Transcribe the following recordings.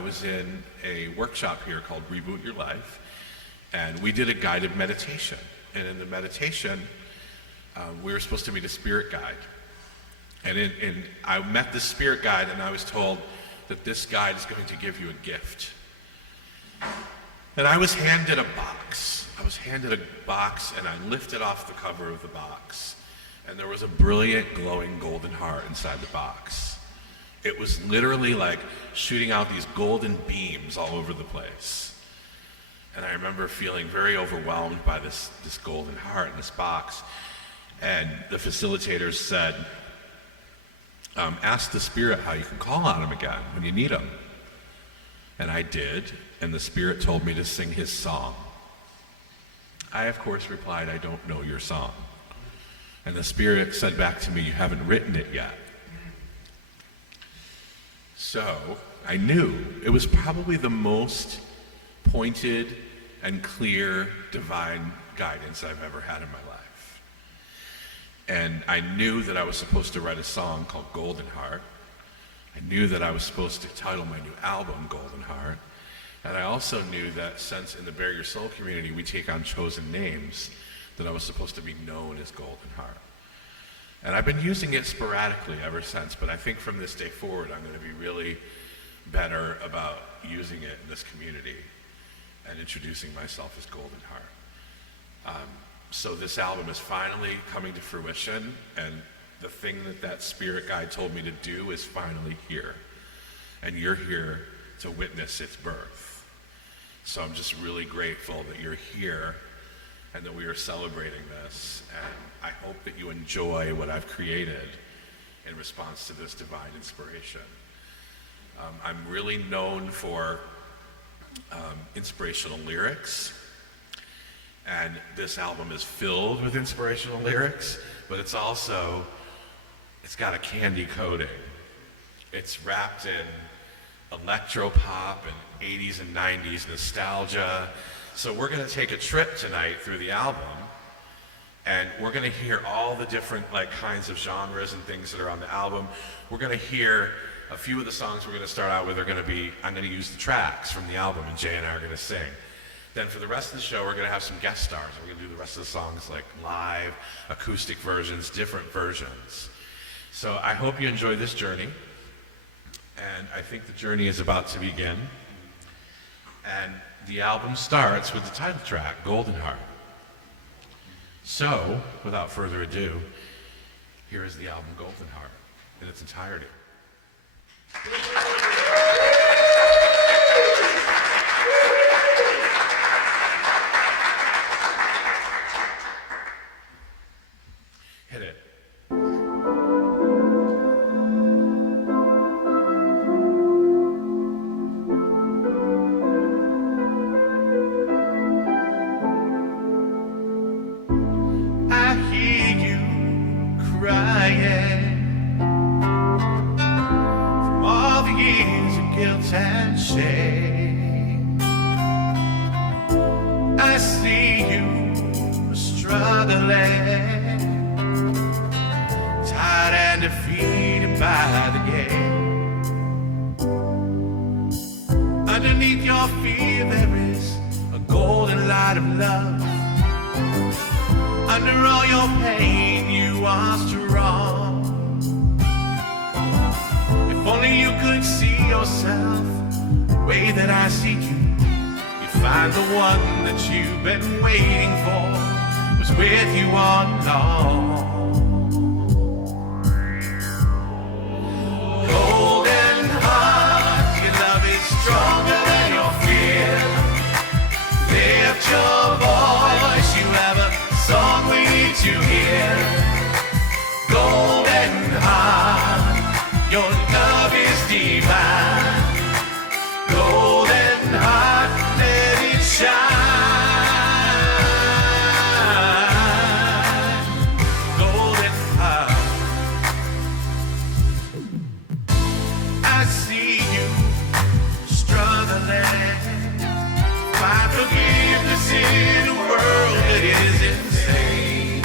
was in a workshop here called Reboot Your Life, and we did a guided meditation. And in the meditation, we were supposed to meet a spirit guide. And I met the spirit guide, and I was told that this guide is going to give you a gift. And I was handed a box. And I lifted off the cover of the box, and there was a brilliant, glowing golden heart inside the box. It was literally like shooting out these golden beams all over the place. And I remember feeling very overwhelmed by this golden heart in this box. And the facilitators said, ask the spirit how you can call on him again when you need him. And I did, and the spirit told me to sing his song. I, of course, replied, I don't know your song. And the spirit said back to me, you haven't written it yet. So I knew it was probably the most pointed and clear divine guidance I've ever had in my life. And I knew that I was supposed to write a song called Goldenheart. I knew that I was supposed to title my new album Goldenheart. And I also knew that since in the Bare Your Soul community we take on chosen names, that I was supposed to be known as Goldenheart. And I've been using it sporadically ever since, but I think from this day forward I'm going to be really better about using it in this community and introducing myself as Goldenheart. So this album is finally coming to fruition, and the thing that spirit guide told me to do is finally here. And you're here to witness its birth. So I'm just really grateful that you're here and that we are celebrating this. And I hope that you enjoy what I've created in response to this divine inspiration. I'm really known for inspirational lyrics. And this album is filled with inspirational lyrics, but it's got a candy coating. It's wrapped in electropop and 80s and 90s nostalgia. So we're going to take a trip tonight through the album, and we're going to hear all the different kinds of genres and things that are on the album. We're going to hear a few of the songs we're going to start out with are going to be, I'm going to use the tracks from the album, and Jay and I are going to sing. Then for the rest of the show, we're going to have some guest stars. We're going to do the rest of the songs live, acoustic versions, different versions. So I hope you enjoy this journey. And I think the journey is about to begin. And the album starts with the title track, Goldenheart. So, without further ado, here is the album Goldenheart in its entirety. Hit it. I hear you crying from all the years of guilt and shame. I see you struggling, tired and defeated by the game. Underneath your fear there is a golden light of love. Under all your pain you are strong. If only you could see yourself the way that I see you, you'd find the one that you've been waiting for was with you all along. Stronger than your fear. Lift your voice, you have a song we need to hear. Golden heart, your love is divine. Golden heart, let it shine. Golden heart, I see you struggling, find forgiveness in a world that is insane.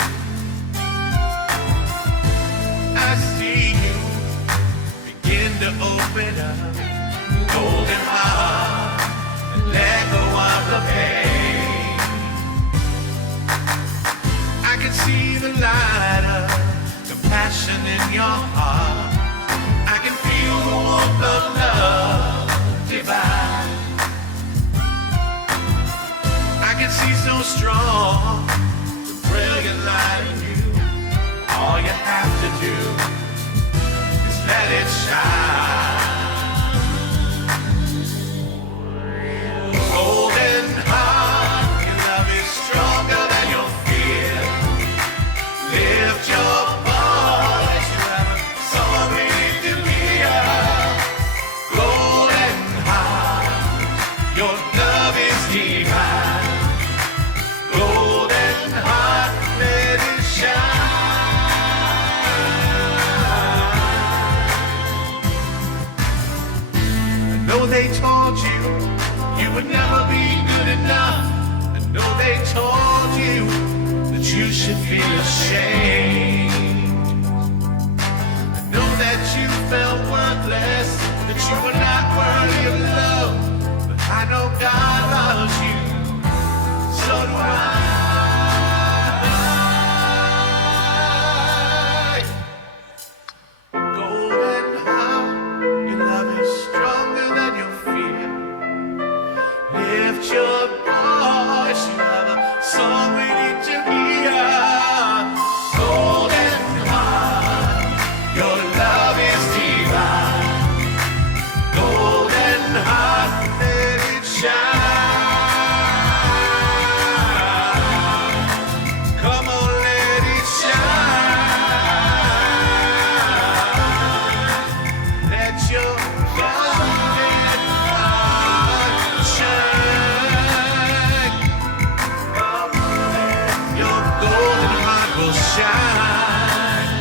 in your heart. I can feel the warmth of love divine. I can see so strong the brilliant light in you. All you have to do is let it shine. Golden heart, your love is stronger than your fear. Lift your voice, you have a song we need to hear. Golden heart, your love is divine. Golden heart, let it shine. I know they told you you would never be good enough. I know they told you that you should feel ashamed. I know that you felt worthless, that you were not worthy of love. But I know God loves you, so do I. Golden heart, your love is stronger than your fear. Lift your voice, you have a song we need to hear. Golden heart, your love is divine. Golden heart, let it shine. Come on, let it shine. Let your golden heart shine. Come on, your golden heart will shine.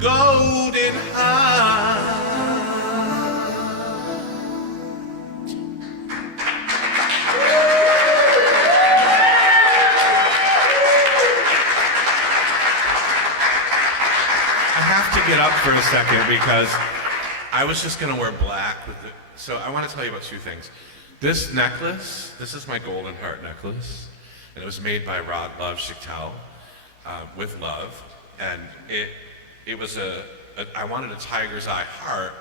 Golden heart. I have to get up for a second because I was just gonna wear black with it. So I want to tell you about two things. This necklace, this is my golden heart necklace, and it was made by Rod Love Shapiro with love, and it was I wanted a tiger's eye heart,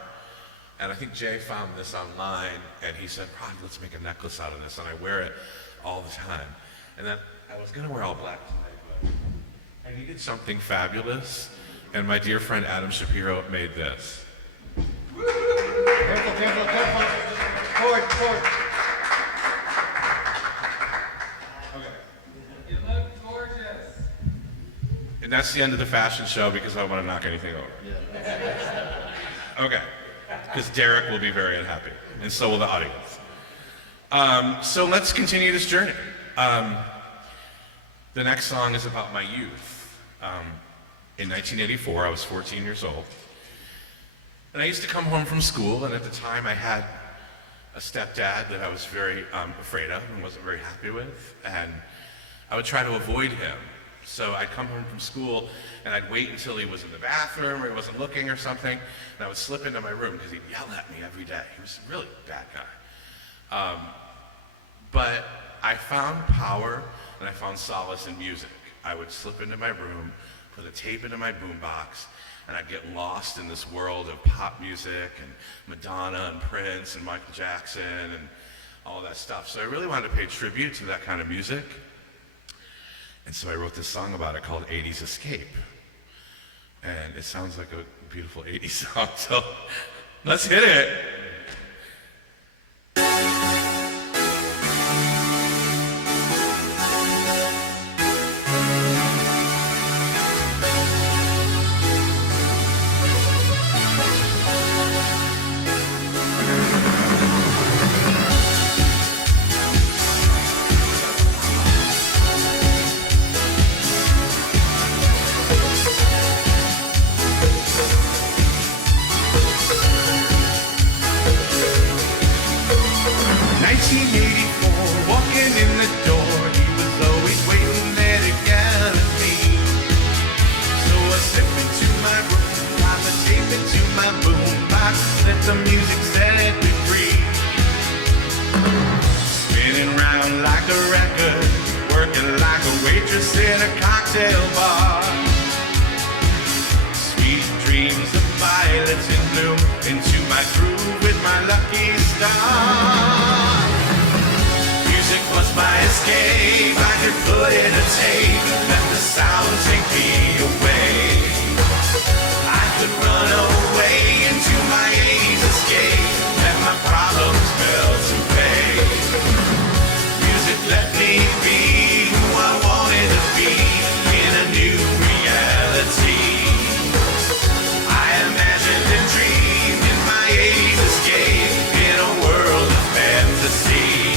and I think Jay found this online, and he said, Rod, let's make a necklace out of this, and I wear it all the time. And then I was gonna wear all black tonight, but I needed something fabulous, and my dear friend Adam Shapiro made this. Careful, careful, careful. Forward, forward. Okay. You look gorgeous. And that's the end of the fashion show because I want to knock anything over. Okay. Because Derek will be very unhappy, and so will the audience. So let's continue this journey. The next song is about my youth. In 1984, I was 14 years old. And I used to come home from school, and at the time I had a stepdad that I was very afraid of and wasn't very happy with, and I would try to avoid him. So I'd come home from school, and I'd wait until he was in the bathroom or he wasn't looking or something, and I would slip into my room because he'd yell at me every day. He was a really bad guy. But I found power and I found solace in music. I would slip into my room, put a tape into my boombox, and I'd get lost in this world of pop music and Madonna and Prince and Michael Jackson and all that stuff. So I really wanted to pay tribute to that kind of music. And so I wrote this song about it called 80s Escape. And it sounds like a beautiful 80s song, so let's hit it. The music set me free. Spinning round like a record, working like a waitress in a cocktail bar. Sweet done. Music was my escape. I could put in a tape, let the sound take me away. I could run away into my 80s escape, let my problems melt away. Music let me be who I wanted to be in a new reality. I imagined and dreamed in my 80s escape in a world of fantasy.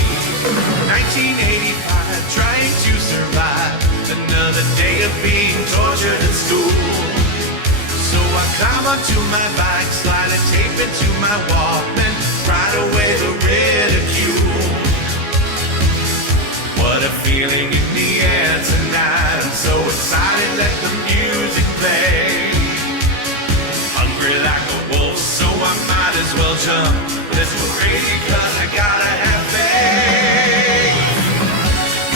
1985, trying to survive another day of being tortured at school. So I climb onto my bike, slide a tape into my Walkman, ride away the ridicule. What a feeling in the air tonight. I'm so excited, let the music play. Hungry like a wolf, so I might as well jump. Let's go crazy, cause I gotta have faith.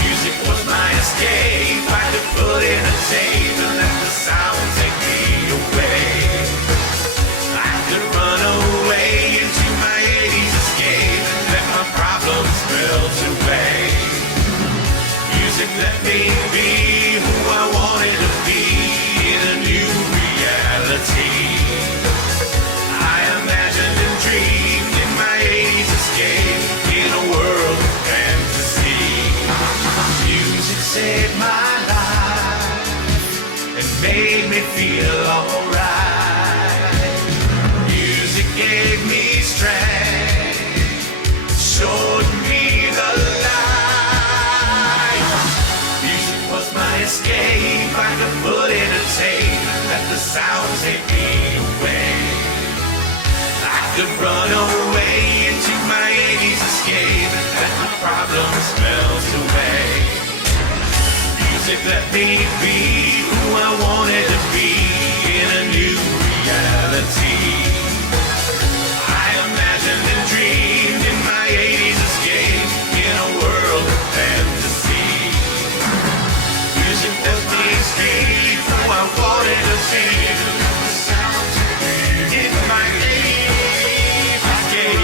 Music was my escape. I could put in a tape and let the sound take me away. I could run away into my 80s escape and let my problems melt away. Music let me be who I wanted to be in a new reality. I imagined and dreamed in my 80s escape in a world of fantasy. Music saved my life and made me feel alright. Music gave me strength, showed me the light. Music was my escape. I could put in a tape, let the sound take me away. I could run away into my 80s escape, let my problems melt away. Music let me be who I wanted to be in a new reality. I imagined and dreamed in my 80s escape in a world of fantasy. Music let me be who I wanted to be in my 80s escape.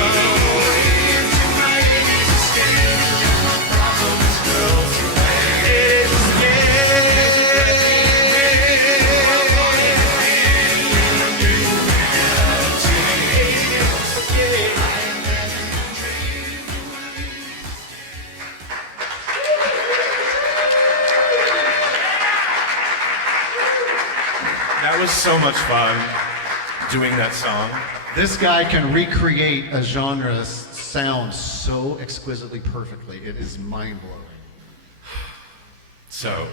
That was so much fun doing that song. This guy can recreate a genre sound so exquisitely perfectly. It is mind-blowing. So,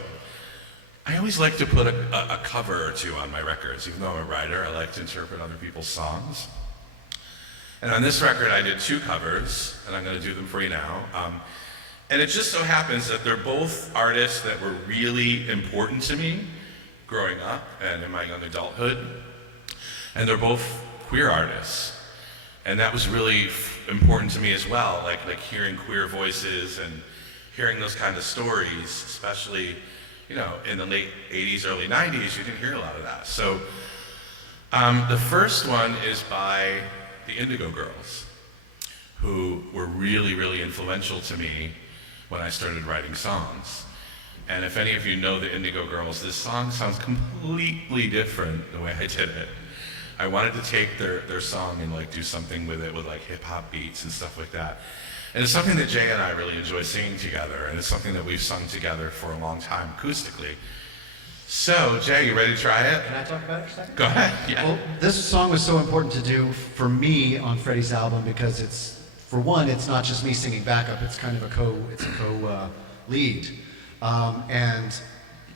I always like to put a cover or two on my records. Even though I'm a writer, I like to interpret other people's songs. And on this record, I did two covers, and I'm going to do them for you now. And it just so happens that they're both artists that were really important to me growing up and in my young adulthood. And they're both queer artists. And that was really important to me as well, like hearing queer voices and hearing those kind of stories, especially, you know, in the late 80s, early 90s, you didn't hear a lot of that. So the first one is by the Indigo Girls, who were really, really influential to me when I started writing songs. And if any of you know the Indigo Girls, this song sounds completely different the way I did it. I wanted to take their song and like do something with it with like hip hop beats and stuff like that. And it's something that Jay and I really enjoy singing together, and it's something that we've sung together for a long time acoustically. So, Jay, you ready to try it? Can I talk about it for a second? Go ahead. Yeah. Well, this song was so important to do for me on Freddy's album because it's, for one, it's not just me singing backup. It's kind of a co-lead. And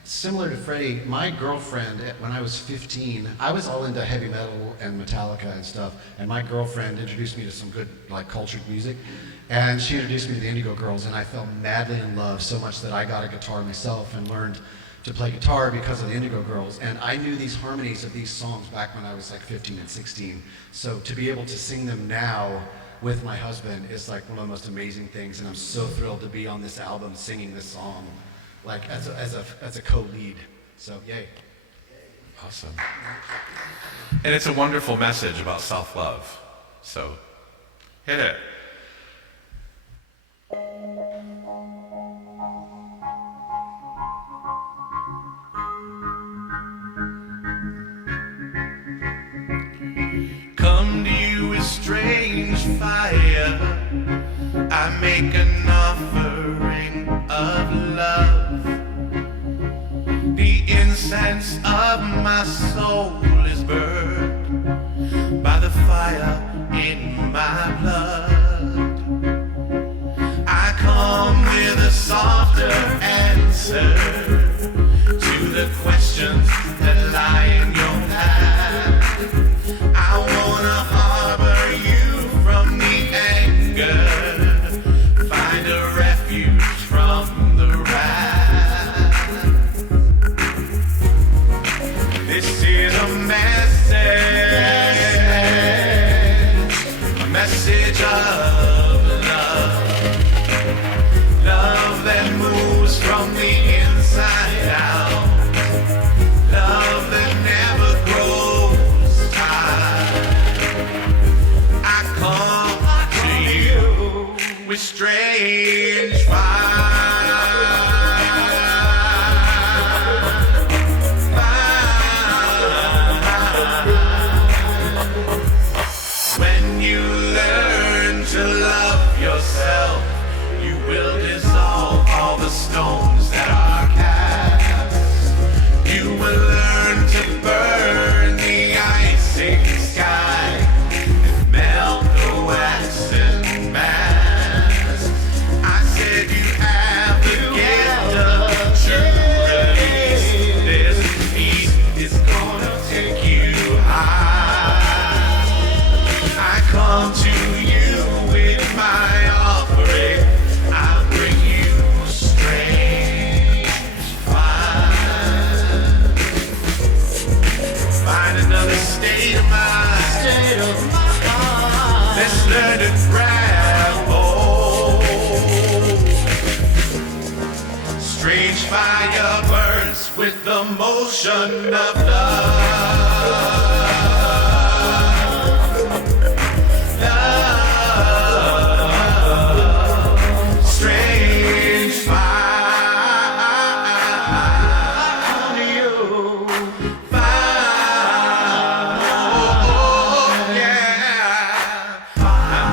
similar to Freddy, my girlfriend, when I was 15, I was all into heavy metal and Metallica and stuff, and my girlfriend introduced me to some good, like, cultured music, and she introduced me to the Indigo Girls, and I fell madly in love so much that I got a guitar myself and learned to play guitar because of the Indigo Girls, and I knew these harmonies of these songs back when I was like 15 and 16, so to be able to sing them now with my husband is like one of the most amazing things, and I'm so thrilled to be on this album singing this song, like as a co-lead. So yay. Awesome. And it's a wonderful message about self-love. So hit it. Come to you with strange fire, I make an offering of love. The incense of my soul is burned by the fire in my blood. I come with a softer answer to the questions that lie in your path. I wanna harbor you from the anger, find a refuge from the wrath. This is a message of love, love that moves from the inside out, love that never grows tired. I come to you with strange fire. When you learn to love yourself, you will dissolve all the stones that are cast. You will learn to burn the icing sky and melt the waxen mask. I said you have the gift of true release. There's a peace, it's gonna take you high. I come to you with my offering. I'll bring you strange fire. Find another state of mind. Let's learn to grab hold. Strange fire burns with the motion of love. Strange fire, you fire, oh yeah. I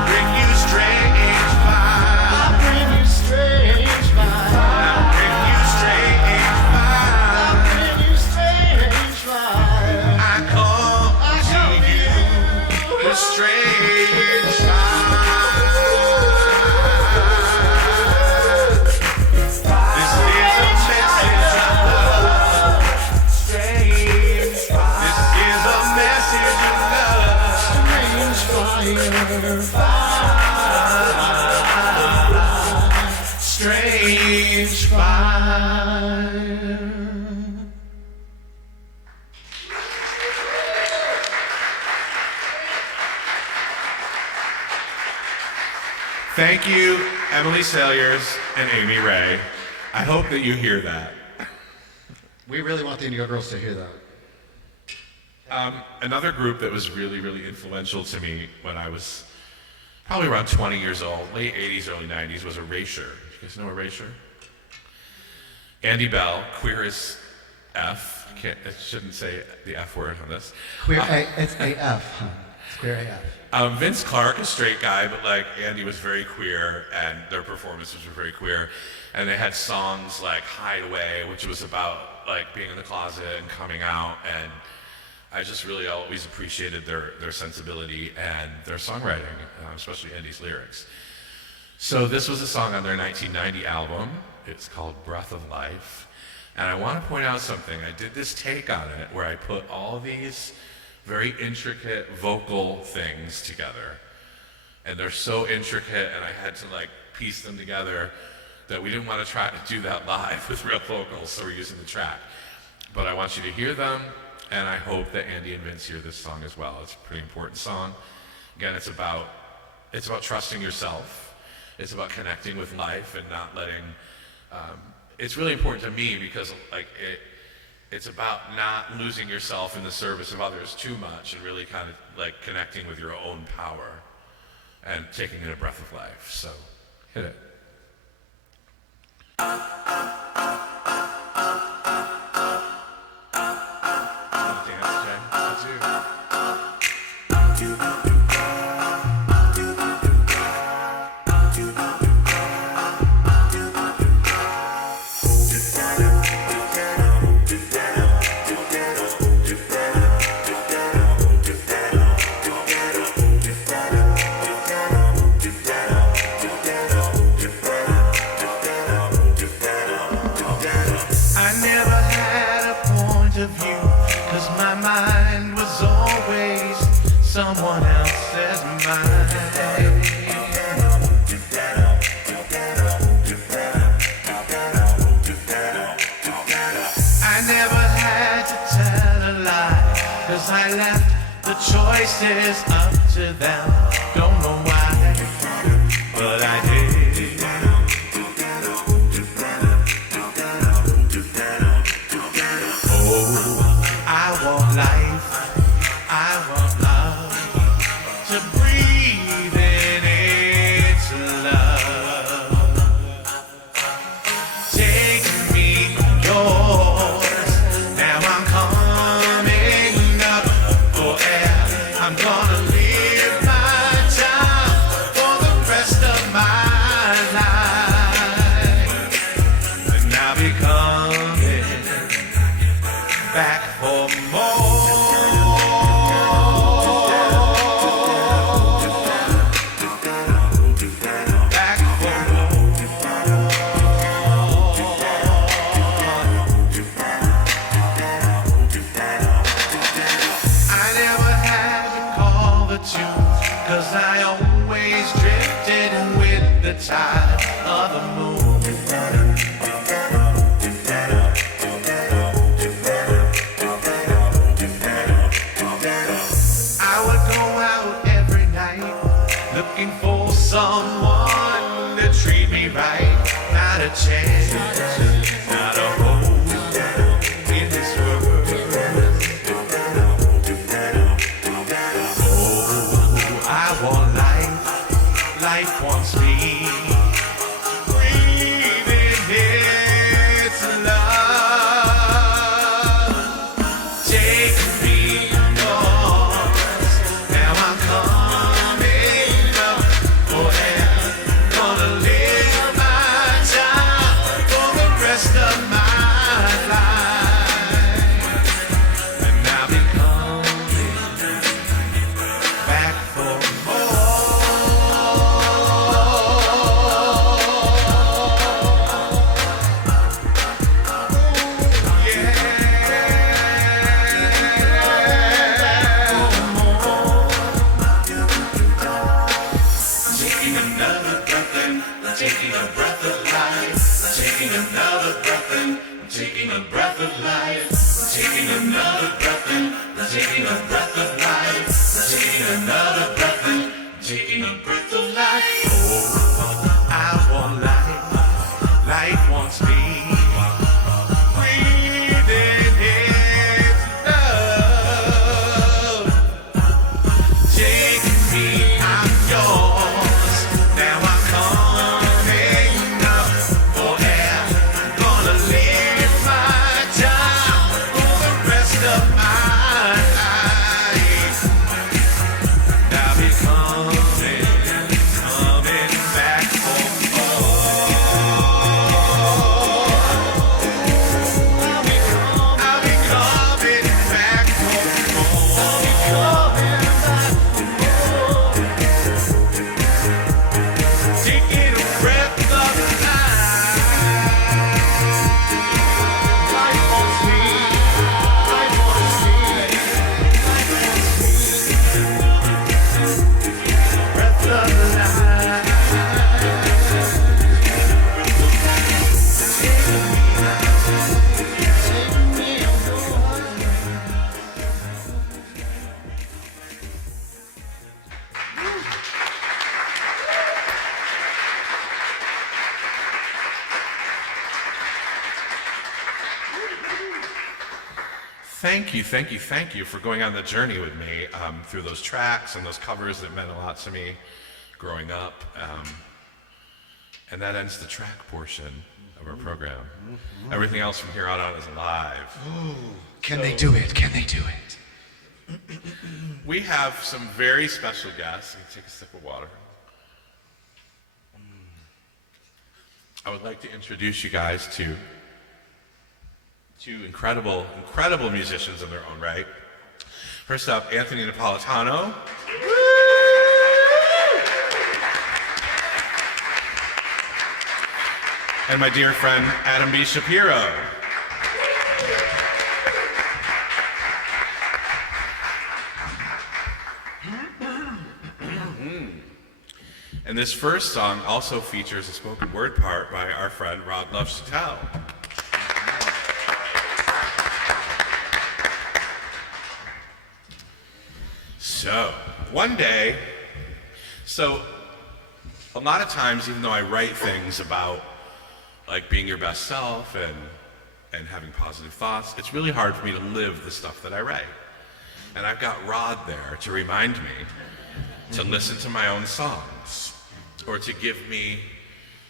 bring you strange fire. I bring you strange fire. I bring you strange fire. I bring you strange fire. I come to you with strange fire. Strange fire. Thank you, Emily Salyers and Amy Ray. I hope that you hear that. We really want the Indigo Girls to hear that. Another group that was really, really influential to me when I was probably around 20 years old, late 80s, early 90s, was Erasure. You guys know Erasure? Andy Bell, queer as F. I shouldn't say the F word on this. Queer it's AF, huh? It's queer AF. Vince Clarke, a straight guy, but like Andy was very queer, and their performances were very queer. And they had songs like Hideaway, which was about like being in the closet and coming out, and I just really always appreciated their sensibility and their songwriting, especially Andy's lyrics. So this was a song on their 1990 album. It's called Breath of Life. And I want to point out something. I did this take on it where I put all these very intricate vocal things together. And they're so intricate, and I had to like piece them together that we didn't want to try to do that live with real vocals, so we're using the track. But I want you to hear them, and I hope that Andy and Vince hear this song as well. It's a pretty important song. Again, it's about trusting yourself. It's about connecting with life and not letting, it's really important to me because like it's about not losing yourself in the service of others too much and really kind of like connecting with your own power and taking in a breath of life. So hit it. I never had a point of view, 'cause my mind was always someone else's mind. I never had to tell a lie, 'cause I left the choices up to them. Don't know why, but I did. I want life, I want love, to breathe in its love. Take me yours, now I'm coming up for air. I'm gonna live my time for the rest of my life. And I'll be coming back for more. Back for more. I never had to call the tune, 'cause I always drifted with the tide of the moon. I would go out every night looking for someone to treat me right. Not a chance, not a hope in this world. Oh, I want life, life wants me. Breathing its love. Take me yours, now I'm coming up for air. Gonna live my time for the rest of my life. And I'll be coming back for taking another breath in, taking a breath of life. Taking another breath in, taking a breath of life. Taking another breath in, taking a breath of life. Taking another breath in, taking a breath of life. Oh, I want life, life wants me. Breathing its love. Take me, I'm yours. Now I'm coming up for air. Gonna live my time for the rest of my life. I'll be coming back for I'll be coming back for taking a breath of life. Life wants me. Life wants me. Life wants me. Breath of life. Thank you for going on the journey with me through those tracks and those covers that meant a lot to me growing up. And that ends the track portion of our program. Everything else from here on out is live. Can they do it? Can they do it? We have some very special guests. Let me take a sip of water. I would like to introduce you guys to two incredible musicians in their own right. First up, Anthony Napoletano. And my dear friend, Adam B. Shapiro. And this first song also features a spoken word part by our friend Rod Loves to Tell. So, one day, a lot of times, even though I write things about like being your best self and having positive thoughts, it's really hard for me to live the stuff that I write. And I've got Rod there to remind me to listen to my own songs or to give me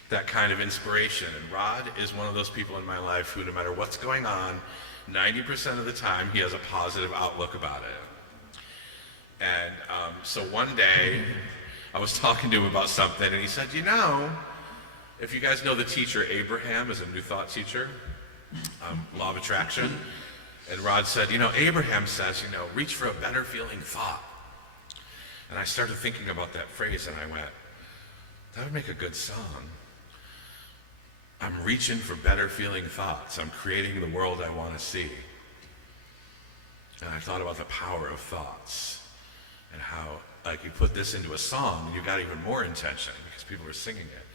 that kind of inspiration. And Rod is one of those people in my life who, no matter what's going on, 90% of the time he has a positive outlook about it. And so one day I was talking to him about something and he said, you know, if you guys know the teacher Abraham is a New Thought teacher, Law of Attraction, and Rod said, you know, Abraham says, you know, reach for a better feeling thought. And I started thinking about that phrase and I went, that would make a good song. I'm reaching for better feeling thoughts. I'm creating the world I want to see. And I thought about the power of thoughts and how, like, you put this into a song and you got even more intention because people were singing it.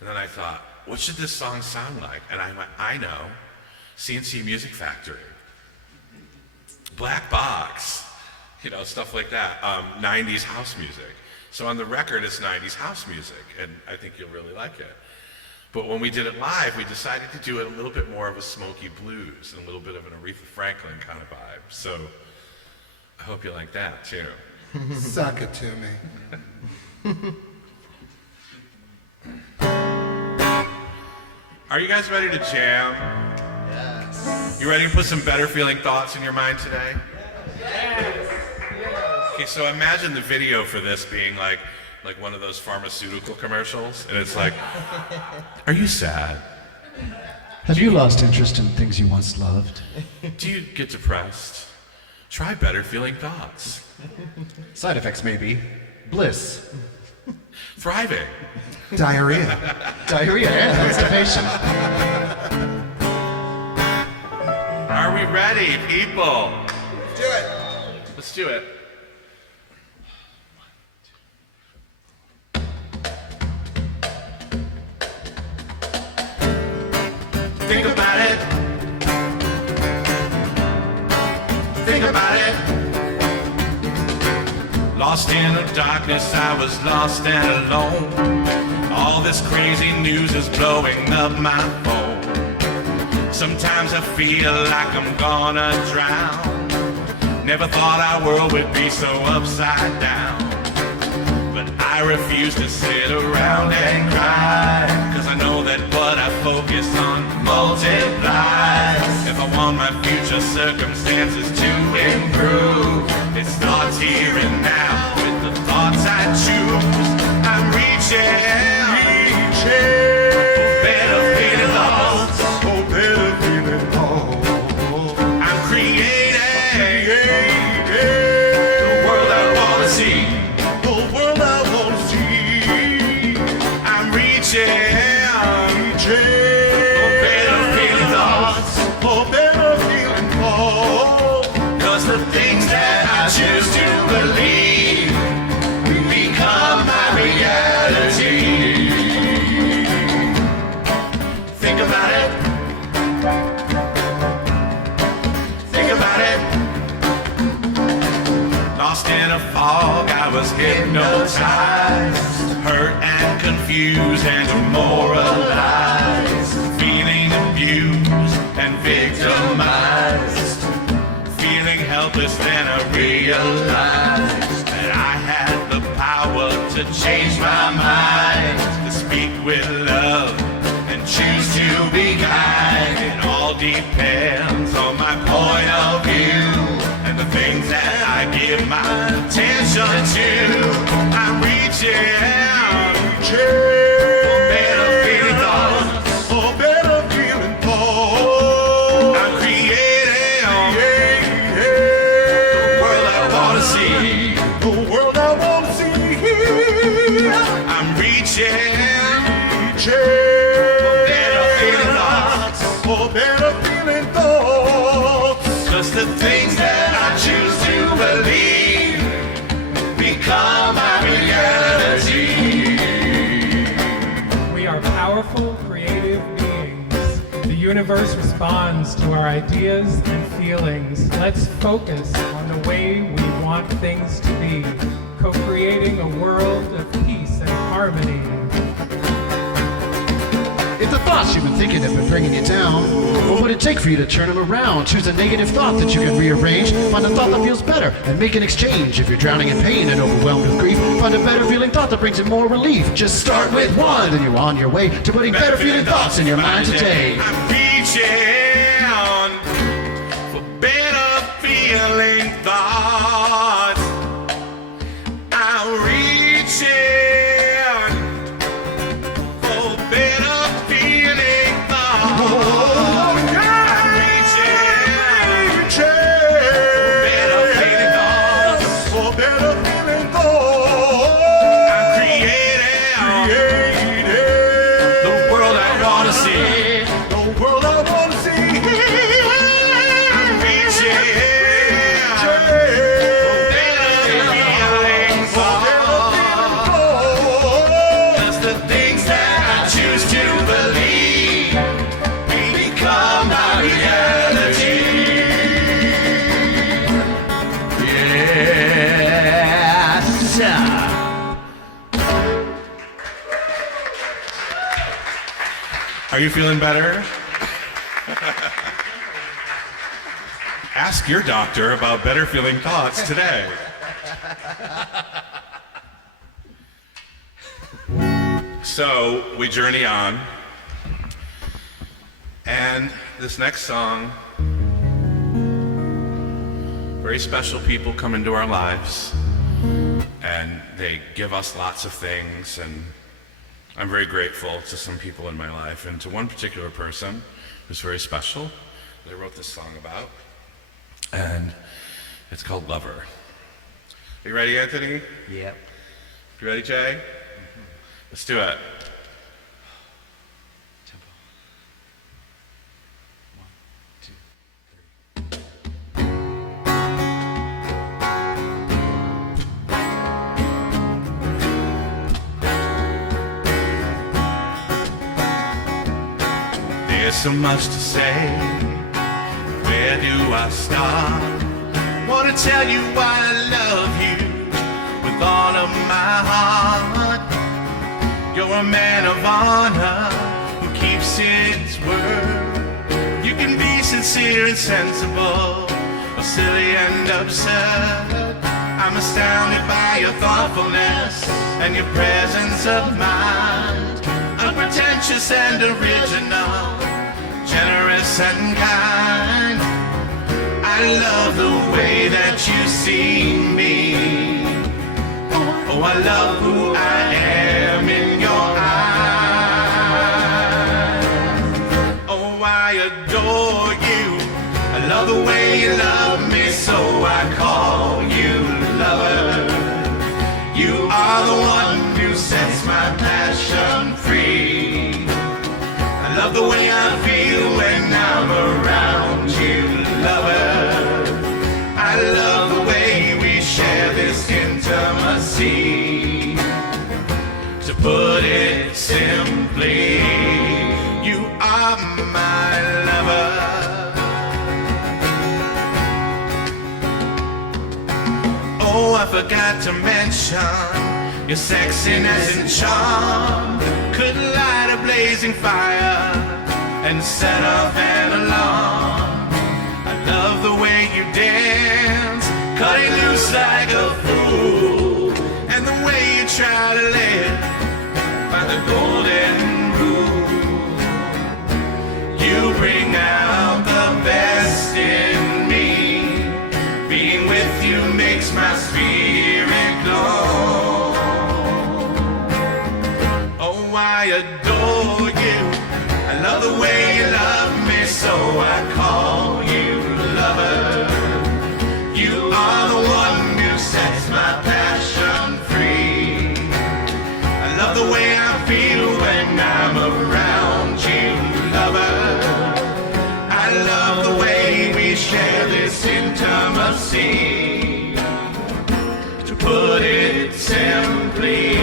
And then I thought, what should this song sound like? And I went, I know, CNC Music Factory, Black Box, you know, stuff like that, 90s house music. So on the record, it's 90s house music, and I think you'll really like it. But when we did it live, we decided to do it a little bit more of a smoky blues and a little bit of an Aretha Franklin kind of vibe. So I hope you like that, too. Suck it to me. Are you guys ready to jam? Yes. You ready to put some better feeling thoughts in your mind today? Yes. Okay, so imagine the video for this being like one of those pharmaceutical commercials, and it's like, are you sad? Have you lost interest in things you once loved? Do you get depressed? Try better feeling thoughts. Side effects may be bliss, Thriving. Diarrhea. diarrhea, and constipation. Are we ready, people? Do it. Let's do it. Think about it. Think about it. Lost in the darkness, I was lost and alone. All this crazy news is blowing up my phone. Sometimes I feel like I'm gonna drown. Never thought our world would be so upside down. But I refuse to sit around and cry, 'cause I know that what I focus on multiplies. If I want my future circumstances to improve, it starts here and now with the thoughts I choose. I'm reaching for better feeling thoughts. Oh, better feeling I'm creating the world I wanna see. the world I want to see. I'm reaching Reaching for better feeling thoughts. for better feeling 'Cause the things that I choose to believe become my reality. Think about it. Think about it. Lost in a fog, I was hypnotized, hurt and confused and demoralized, feeling abused and victimized, feeling helpless. Then I realized that I had the power to change my mind, to speak with love and choose to be attention to. I'm reaching out for better feeling thoughts. For better feeling thoughts. I'm creating the world I wanna see. The world I want to see. I'm reaching For better feeling thoughts. For better feeling thoughts. Just the things that I choose to believe become my reality. We are powerful, creative beings. The universe responds to our ideas and feelings. Let's focus on the way we want things to be, co-creating a world of peace and harmony. If the thoughts you've been thinking have been bringing you down, what would it take for you to turn them around? Choose a negative thought that you can rearrange. Find a thought that feels better and make an exchange. If you're drowning in pain and overwhelmed with grief, find a better feeling thought that brings in more relief. Just start with one, and you're on your way to putting better feeling thoughts in your mind today. I'm reaching for better feeling thoughts. I'm reaching for better feeling thoughts. I'm reaching better feeling thoughts. For better feeling thoughts. I'm creating the world I wanna see. The world I want to see. I'm reaching better feeling thoughts. Just the things that I choose to believe become my reality. Yes. Are you feeling better? Ask your doctor about better feeling thoughts today. So we journey on, and this next song, very special people come into our lives, and they give us lots of things, and I'm very grateful to some people in my life, and to one particular person who's very special that I wrote this song about, and it's called Lover. Are you ready, Anthony? Yep. You ready, Jay? Let's do it. Tempo. 1, 2, 3. There's so much to say. Where do I start? Want to tell you why I love you with all of my heart. You're a man of honor who keeps his word. You can be sincere and sensible, or silly and absurd. I'm astounded by your thoughtfulness and your presence of mind. Unpretentious and original, generous and kind. I love the way that you see me. Oh, I love who I am in your eyes. Oh, I adore you. I love the way you love me, so I call you lover. You are the one who sets my passion free. I love the way I feel when I'm around you, lover. I love the way we share this intimacy. To put it simply, you are my lover. Oh, I forgot to mention your sexiness and charm could light a blazing fire and set off an alarm. I love the way you dance, cutting loose like a fool, and the way you try to live by the golden rule. You bring out the best in me. Being with you makes my spirit I've seen. To put it simply,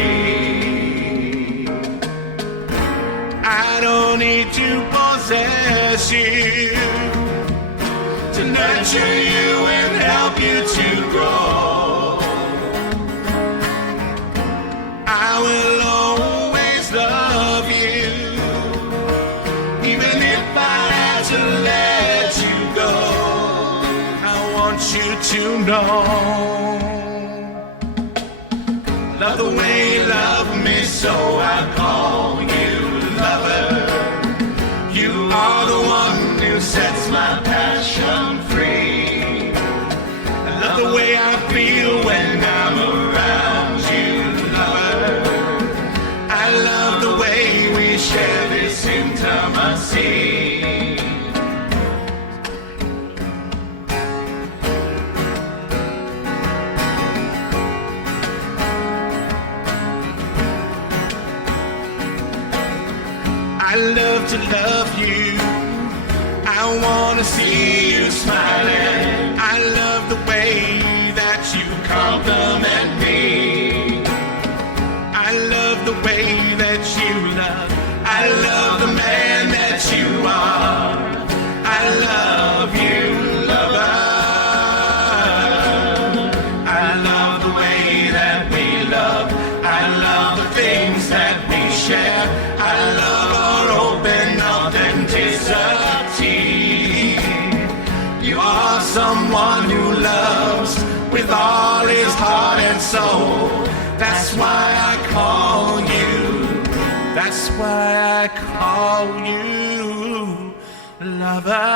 I don't need to possess you to nurture you and help you to grow. I will always love you, even if I had to let you go. I want you to know, love the way you love me, so I call you lover. You are the one who sets my passion free. I love the way I feel when I'm around you, lover. I love the way we share this intimacy. I love to love you. I wanna see you smiling. I love the way that you compliment me. I love the way that you love. I love the man that you are. I love you, lover. I love the way that we love. I love the things that we share. I love our open authenticity. You are someone who loves with all his heart and soul. That's why I call you. That's why I call you lover.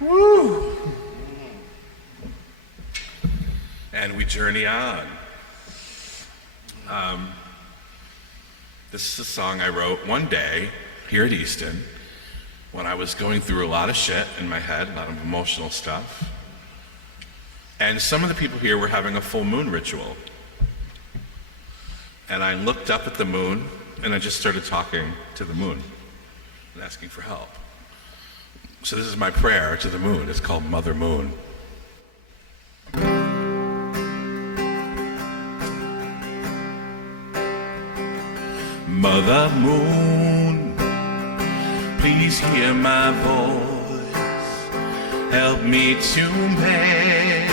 Woo! And we journey on. This is a song I wrote one day here at Easton when I was going through a lot of shit in my head, a lot of emotional stuff. And some of the people here were having a full moon ritual. And I looked up at the moon and I just started talking to the moon and asking for help. So this is my prayer to the moon. It's called Mother Moon. Mother Moon, please hear my voice. Help me to make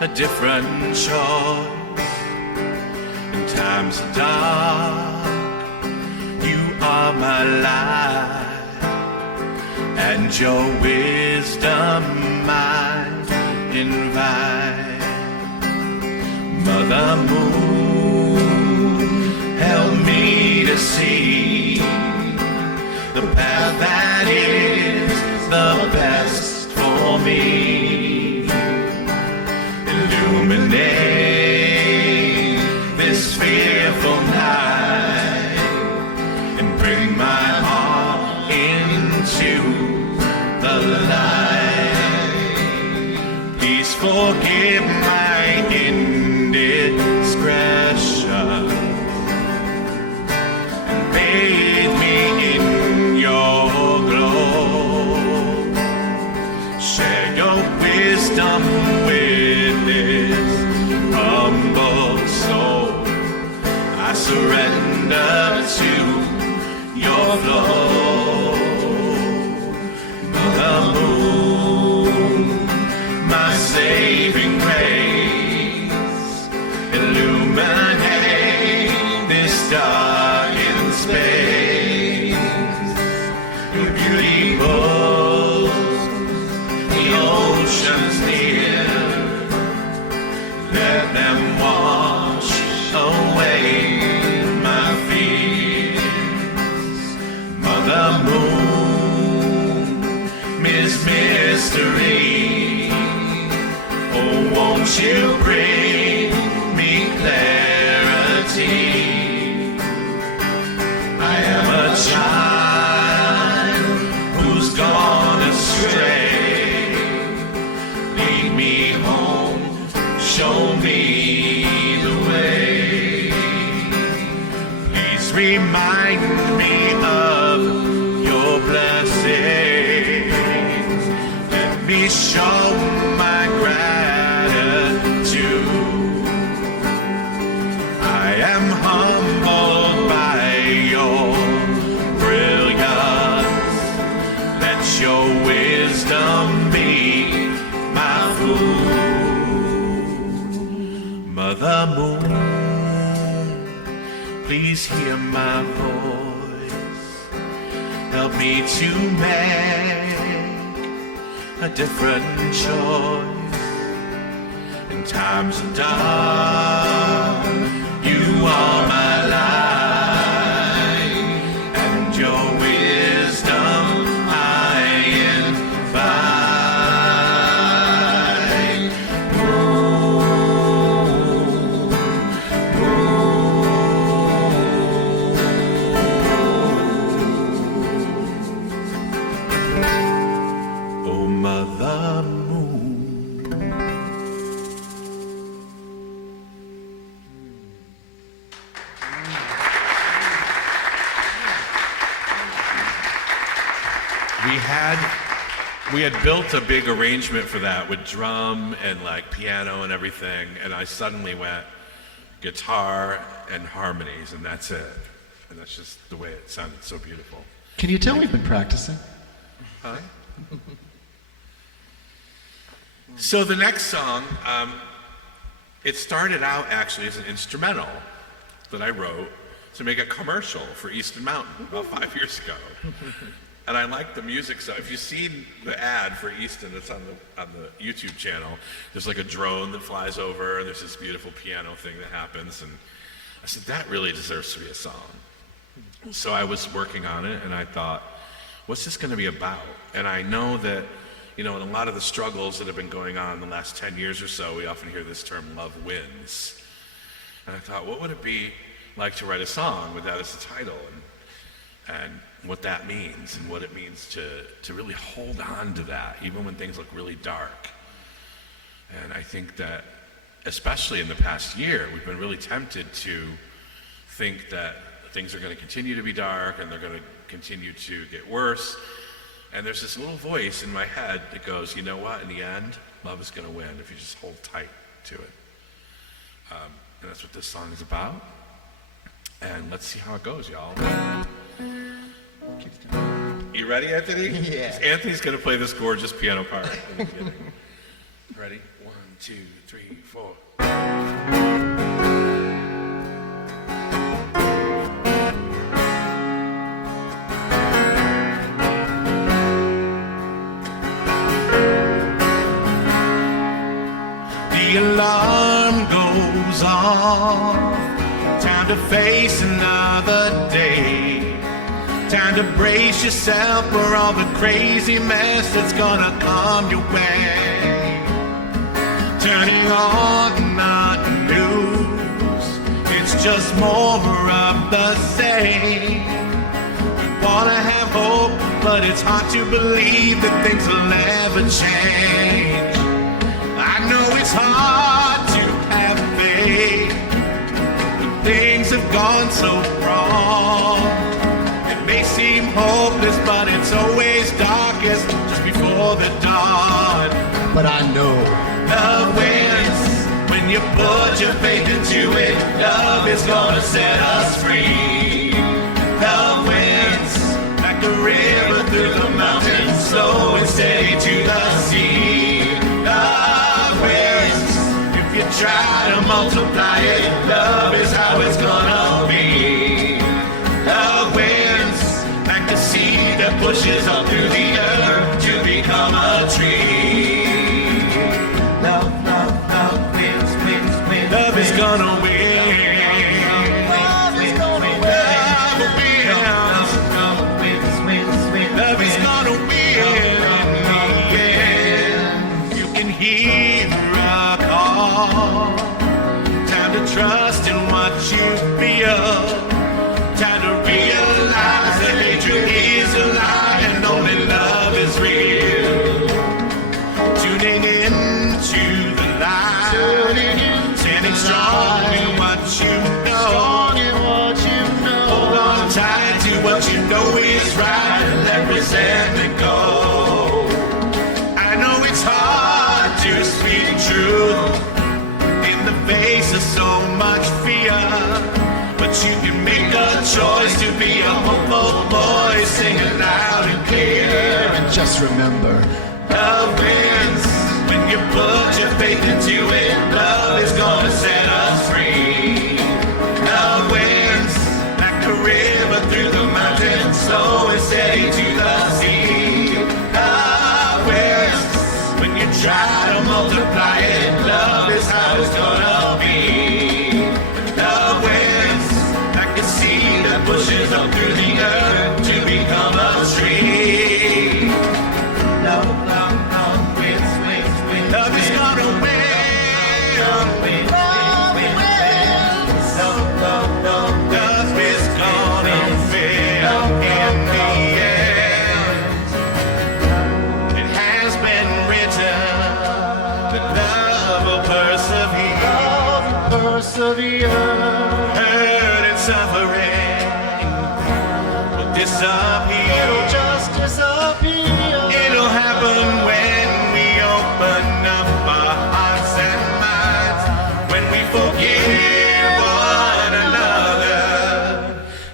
a different choice. In times of dark, you are my light, and your wisdom I invite. Mother Moon, help me to see the path that is the best for me. Illuminate this fearful night and bring my heart into the light. Please forgive my indiscretion. Bathe me in your glow. Share your wisdom with this humble soul. I surrender to your flow. Mother Moon, my saving grace, illuminate this dark space. Your beauty goes the oceans near. Let them wash away my fears. Mother Moon, Miss Mystery, oh, won't you bring me clarity? I am a child who's gone astray. Lead me home, show me the way. Please remind me of your blessings. Let me show my gratitude. I am humbled by your brilliance. Let your wisdom be my food. Mother Moon, please hear my voice. Help me to make a different choice. In times of dark, you are my light, and your wisdom I invite. Oh, Mother Moon. We had built a big arrangement for that with drum and like piano and everything, and I suddenly went guitar and harmonies, and that's it. And that's just the way it sounded so beautiful. Can you tell we've been practicing? Huh? So the next song, it started out actually as an instrumental that I wrote to make a commercial for Easton Mountain about 5 years ago. And I like the music, so if you've seen the ad for Easton, it's on the YouTube channel. There's like a drone that flies over, and there's this beautiful piano thing that happens, and I said, that really deserves to be a song. So I was working on it, and I thought, what's this gonna be about? And I know that, you know, in a lot of the struggles that have been going on in the last 10 years or so, we often hear this term, love wins. And I thought, what would it be like to write a song with that as the title? And what that means, and what it means to really hold on to that, even when things look really dark. And I think that, especially in the past year, we've been really tempted to think that things are going to continue to be dark, and they're going to continue to get worse. And there's this little voice in my head that goes, you know what, in the end, love is going to win if you just hold tight to it. And that's what this song is about. And let's see how it goes, y'all. You ready, Anthony? Yeah. Anthony's gonna play this gorgeous piano part in the beginning. Ready? 1, 2, 3, 4. The alarm goes off. Time to face another day. Time to brace yourself for all the crazy mess that's gonna come your way. Turning on the news, it's just more of the same. We wanna have hope, but it's hard to believe that things will ever change. I know it's hard to have faith when things have gone so wrong. May seem hopeless, but it's always darkest just before the dawn. But I know love wins when you put your faith into it. Love is gonna set us free. Love wins like the river through the mountains, slow and steady to the sea. Love wins if you try to multiply it. Love is how it's gonna be. Love wins like the seed that pushes up through the earth to become a tree. Love, love, love wins, wins, wins. Love is gonna win. Love is gonna win. Love wins, wins, wins. Love is gonna win. You can hear a call. Time to trust in what you feel. Time to realize that hatred is a lie and only love is real. Tuning into the light, standing strong in what you know. Hold on tight to what you know is right and let resentment go. I know it's hard to speak truth in the face of so much fear, but you can make a choice to be a hopeful voice, sing it loud and clear. And just remember, love wins when you put your faith into it. Love is gonna set us free. Love wins like a river through the mountains, slow and steady to the sea. Love wins when you try to multiply it. Love is how it's gonna be. Love wins like a seed that pushes up through the earth to become a tree. Love, love, love wins, wins, wins. Love is gonna win. Love wins, wins, wins. Love, love, love. Love is gonna win in the end. It has been written that love will persevere. Hurt and suffering will disappear. It'll just disappear. It'll happen when we open up our hearts and minds, when we forgive one another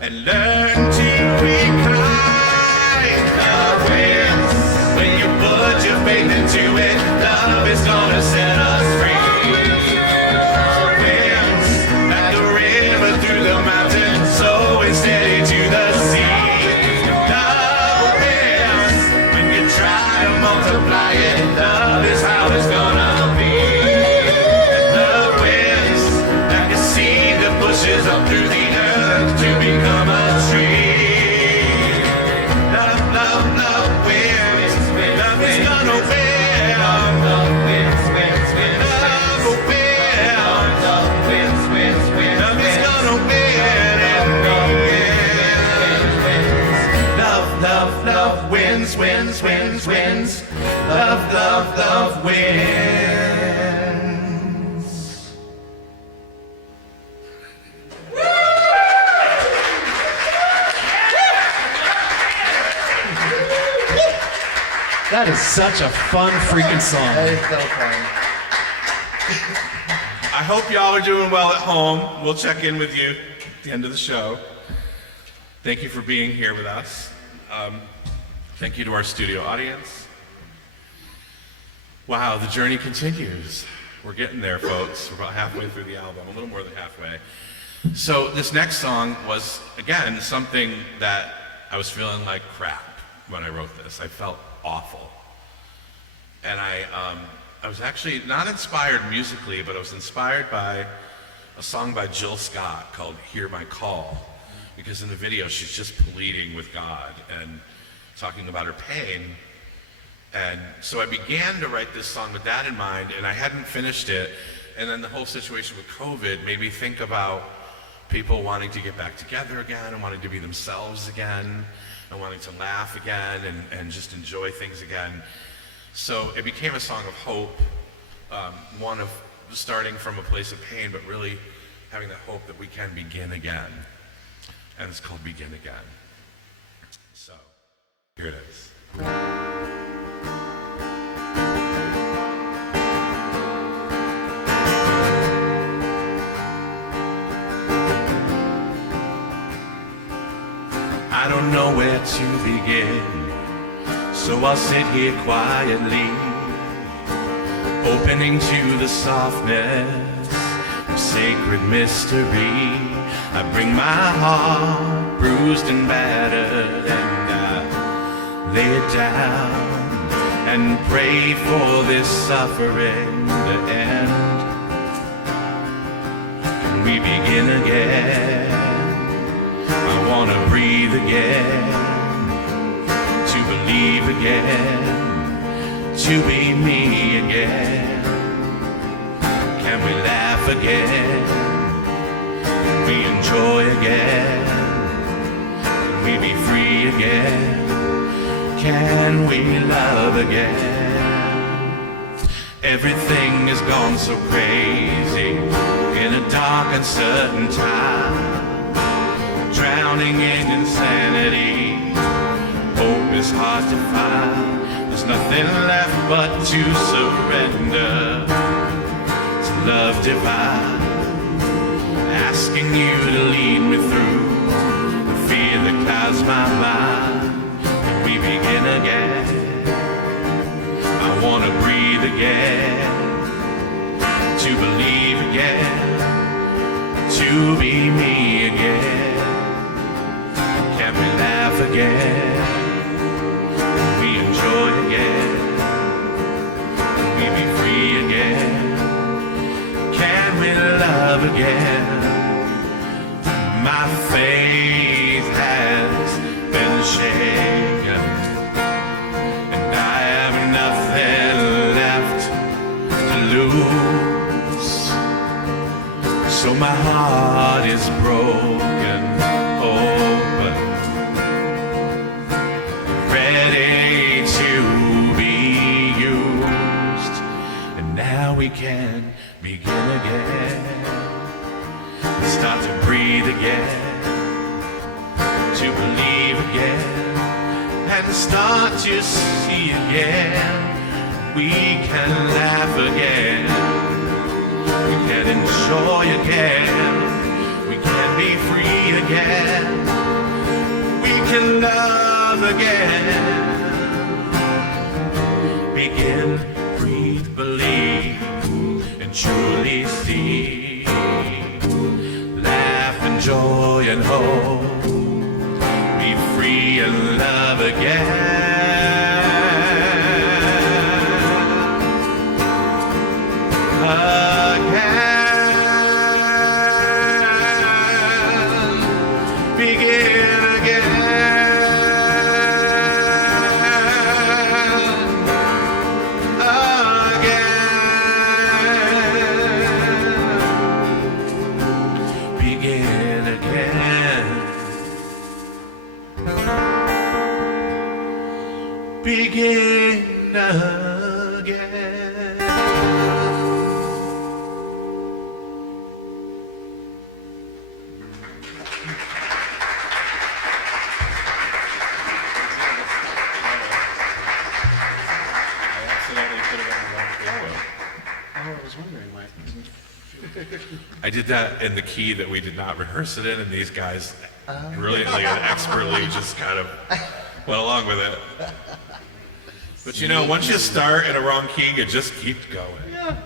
and learn to be kind. Love wins when you put your faith into it. Love is gonna set us free. Love wins like a river through the mountains, so it's steady to the sea. Love wins when you try to multiply it. Love is how it's gonna be. Love wins like a seed that pushes up through the earth to become a tree. Love, love, love wins. Love is gonna win. Love wins, wins, wins. Love will win. Love wins, wins, wins. Love is gonna win in the end. Love, love, love wins, wins, wins, wins. Love, love, love wins. that is such a fun freaking song. I hope y'all are doing well at home. We'll check in with you at the end of the show. Thank you for being here with us. Thank you to our studio audience. Wow, the journey continues. We're getting there, folks. We're about halfway through the album, a little more than halfway. So this next song was, again, something that I was feeling like crap when I wrote this. I felt awful. And I was actually not inspired musically, but I was inspired by a song by Jill Scott called Hear My Call. Because in the video, she's just pleading with God and talking about her pain. And so I began to write this song with that in mind, and I hadn't finished it. And then the whole situation with COVID made me think about people wanting to get back together again and wanting to be themselves again and wanting to laugh again and just enjoy things again. So it became a song of hope, one of starting from a place of pain, but really having the hope that we can begin again. And it's called Begin Again. So, here it is. I don't know where to begin, so I'll sit here quietly, opening to the softness of sacred mystery. I bring my heart bruised and battered, and I lay it down and pray for this suffering to end. And we begin again. I want to breathe again, to believe again, to be me again. Can we laugh again? Can we enjoy again? Can we be free again? Can we love again? Everything has gone so crazy in a dark, uncertain time. Drowning in insanity, hope is hard to find. There's nothing left but to surrender to love divine. Asking you to lead me through the fear that clouds my mind. And we begin again. I wanna breathe again, to believe again, to be me again. Can we laugh again? Can we enjoy again? Can we be free again? Can we love again? My faith has been shaken, and I have nothing left to lose. So my heart is broken open, ready to be used. And now we can begin again, start to breathe again, to believe again, and start to see again. We can laugh again, we can enjoy again, we can be free again, we can love again. Begin, breathe, believe, and truly see. Laugh and joy and hope, be free and love again. Begin again. I was wondering why. I did that in the key that we did not rehearse it in, and these guys brilliantly and expertly just kind of went along with it. But you know, once you start in a wrong key, you just keep going. Yeah.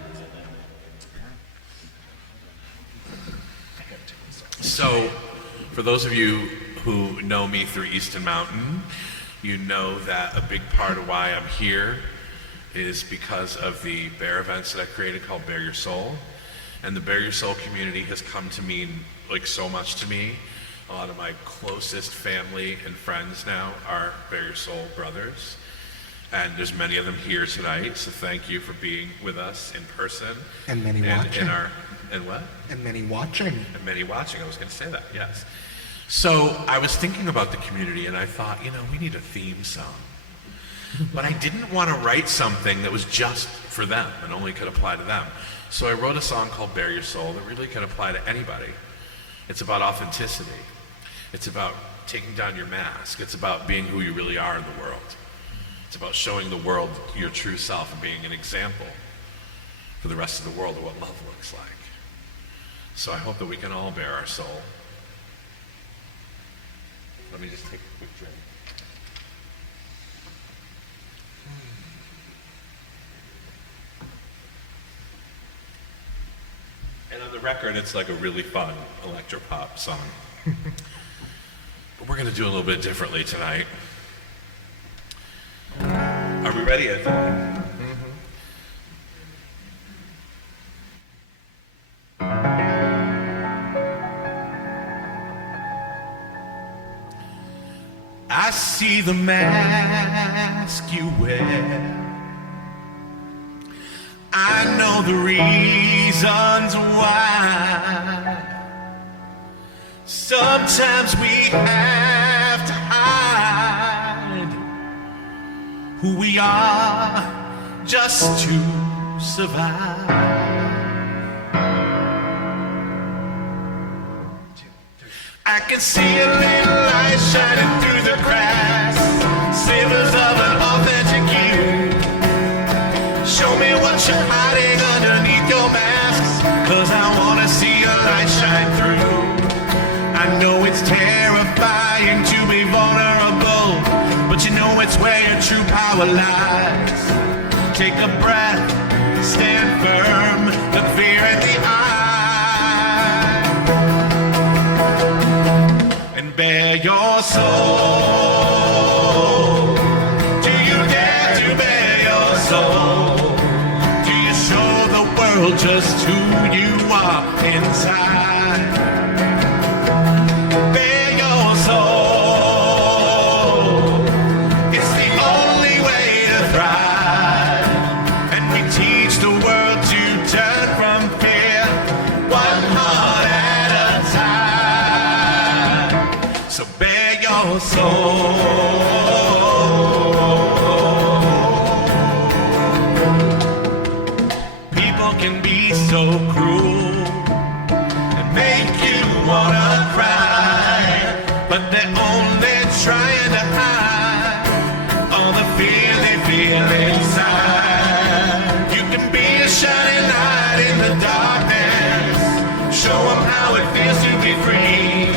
So, for those of you who know me through Easton Mountain, you know that a big part of why I'm here is because of the bear events that I created called Bear Your Soul. And the Bear Your Soul community has come to mean like so much to me. A lot of my closest family and friends now are Bear Your Soul brothers. And there's many of them here tonight, so thank you for being with us in person. And many watching. And what? And many watching. And many watching, I was going to say that, yes. So I was thinking about the community and I thought, you know, we need a theme song. But I didn't want to write something that was just for them and only could apply to them. So I wrote a song called Bear Your Soul that really can apply to anybody. It's about authenticity. It's about taking down your mask. It's about being who you really are in the world. It's about showing the world your true self and being an example for the rest of the world of what love looks like. So I hope that we can all bear our soul. Let me just take a quick drink. And on the record, it's like a really fun electropop song. But we're going to do a little bit differently tonight. Are we ready, Anthony? I see the mask you wear. I know the reasons why. Sometimes we have to hide who we are just to survive. I can see a little light shining through the cracks, symbols of an authentic you. Show me what you're hiding underneath your masks, 'cause I wanna see a light shine through. I know it's terrifying to be vulnerable, but you know it's where your true power lies. Take a breath, stand firm, look fear in the eye, and bare your soul. Do you dare to bare your soul? Do you show the world just who you are inside? Bare your soul. It's the only way to thrive, and we teach the world to turn from fear, one heart at a time. So bare your soul. People can be so cruel and make you wanna cry, but they're only trying to hide all the fear they feel inside. You can be a shining light in the darkness, show them how it feels to be free.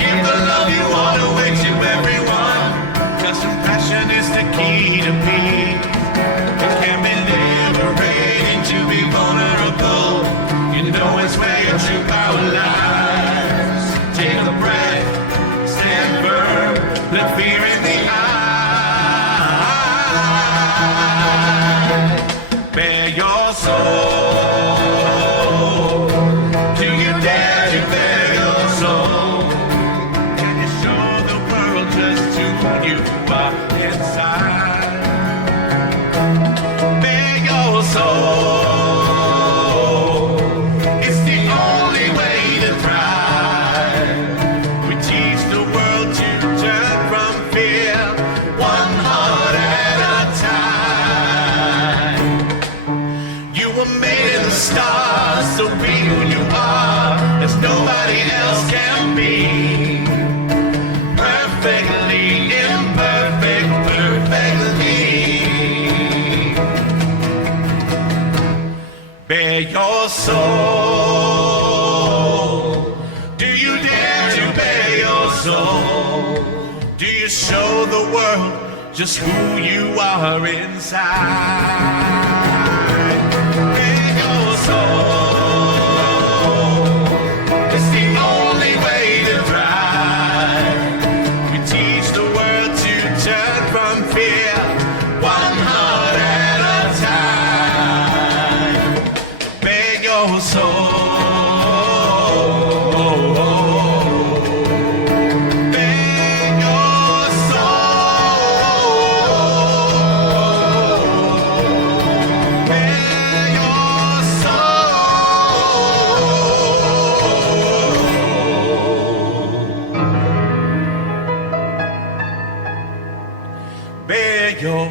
Give the love you want away to everyone, 'cause compassion is the key to peace. It can be liberating to be vulnerable. You know it's where your true power lies. Take a breath, stand firm, look fear in the eye. Bare your soul. Do you dare to bare your soul? Can you show the world just who you are inside? Bare your soul. It's the only way to thrive. We teach the world to turn from fear, one heart at a time. You were made in the stars, so be who you are, as nobody else can be. Perfectly imperfect, perfectly. Bare your soul. Do you dare to bare your soul? Do you show the world just who you are inside? Bare your soul. It's the only way to thrive. We teach the world to turn from fear, one heart at a time. Bare your soul. Bare your soul. Bare your soul. Bare your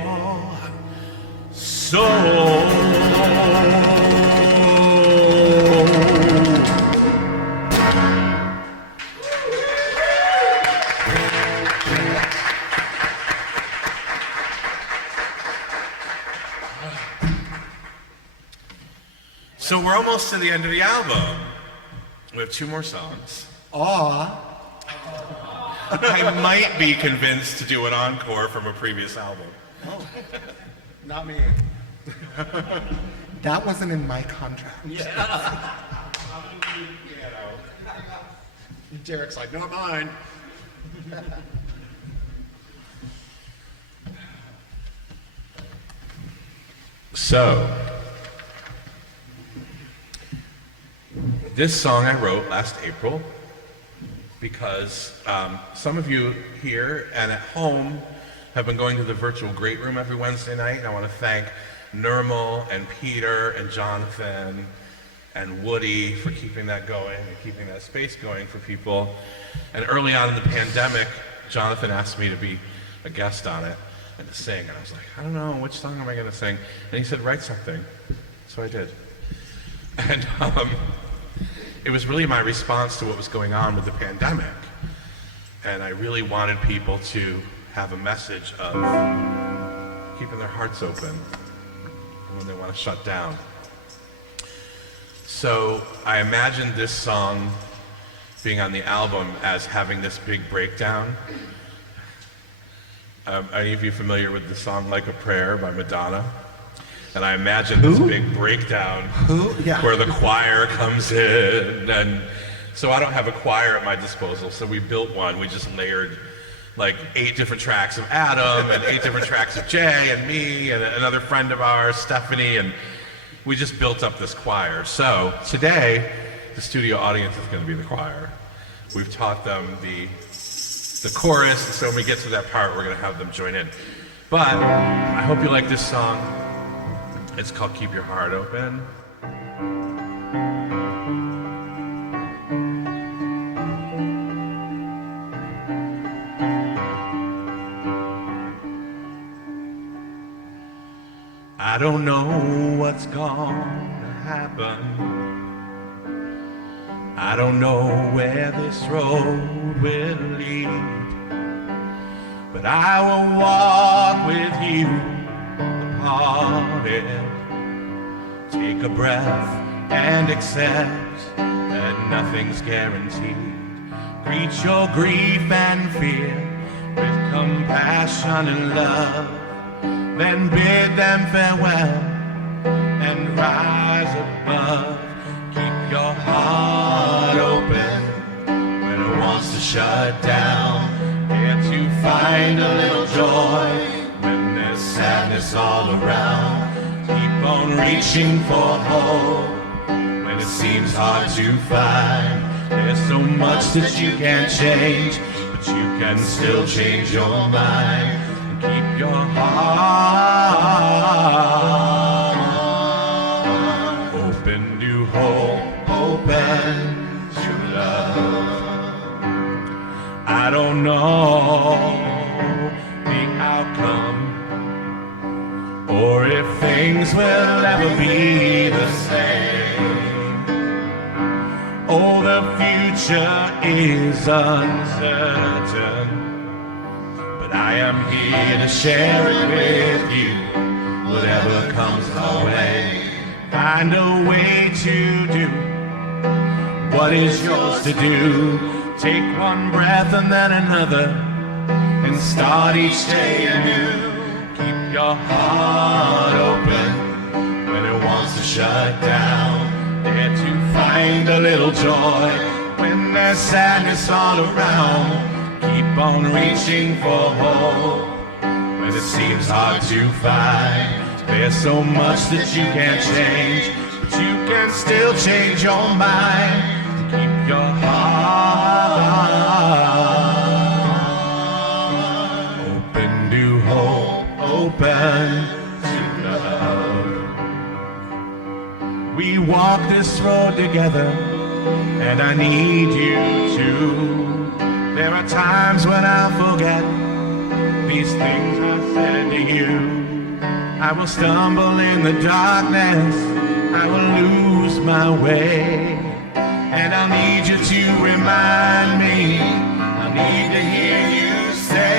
soul. So we're almost to the end of the album. We have 2 more songs. Aw. I might be convinced to do an encore from a previous album. Not me. That wasn't in my contract. Derek's like, not mine. So, this song I wrote last April because some of you here and at home have been going to the virtual Great Room every Wednesday night. I want to thank Nirmal and Peter and Jonathan and Woody for keeping that going and keeping that space going for people. And early on in the pandemic, Jonathan asked me to be a guest on it. and to sing. And I was like, I don't know, which song am I going to sing? And he said, write something. So I did. And it was really my response to what was going on with the pandemic. And I really wanted people to have a message of keeping their hearts open when they want to shut down. So I imagined this song being on the album as having this big breakdown. Are any of you familiar with the song Like a Prayer by Madonna? And I imagined this big breakdown Yeah. where the choir comes in. And so I don't have a choir at my disposal, so we built one. We just layered like 8 different tracks of Adam and 8 different tracks of Jay and me and another friend of ours, Stephanie, and we just built up this choir. So today, the studio audience is going to be the choir. We've taught them the chorus, and so when we get to that part, we're going to have them join in. But I hope you like this song. It's called Keep Your Heart Open. I don't know what's gonna happen. I don't know where this road will lead, but I will walk with you departed. Take a breath and accept that nothing's guaranteed. Greet your grief and fear with compassion and love. Then bid them farewell and rise above. Keep your heart open when it wants to shut down. Dare to find a little joy when there's sadness all around. Keep on reaching for hope when it seems hard to find. There's so much that you can't change, but you can still change your mind. Keep your heart open to hope, open to love. I don't know the outcome or if things will ever be the same. Oh, the future is uncertain, but I am here to share it with you. Whatever comes our way, find a way to do what is yours to do. Take one breath and then another, and start each day anew. Keep your heart open when it wants to shut down. Dare to find a little joy when there's sadness all around. Keep on reaching for hope when it seems hard to find. There's so much that you can't change, but you can still change your mind. Keep your heart open to hope, open to love. We walk this road together, and I need you too. There are times when I forget these things I said to you. I will stumble in the darkness, I will lose my way, and I'll need you to remind me. I need to hear you say,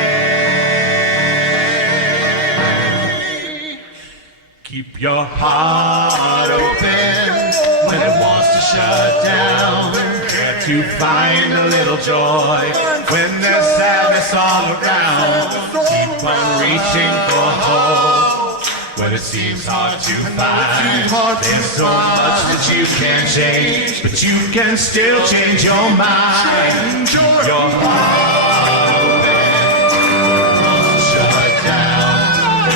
keep your heart open when it wants to shut down. Dare to find a little joy when there's sadness all around. Keep on reaching for hope when it seems hard to find. There's so much that you can't change, but you can still change your mind. Your heart open wants to shut down.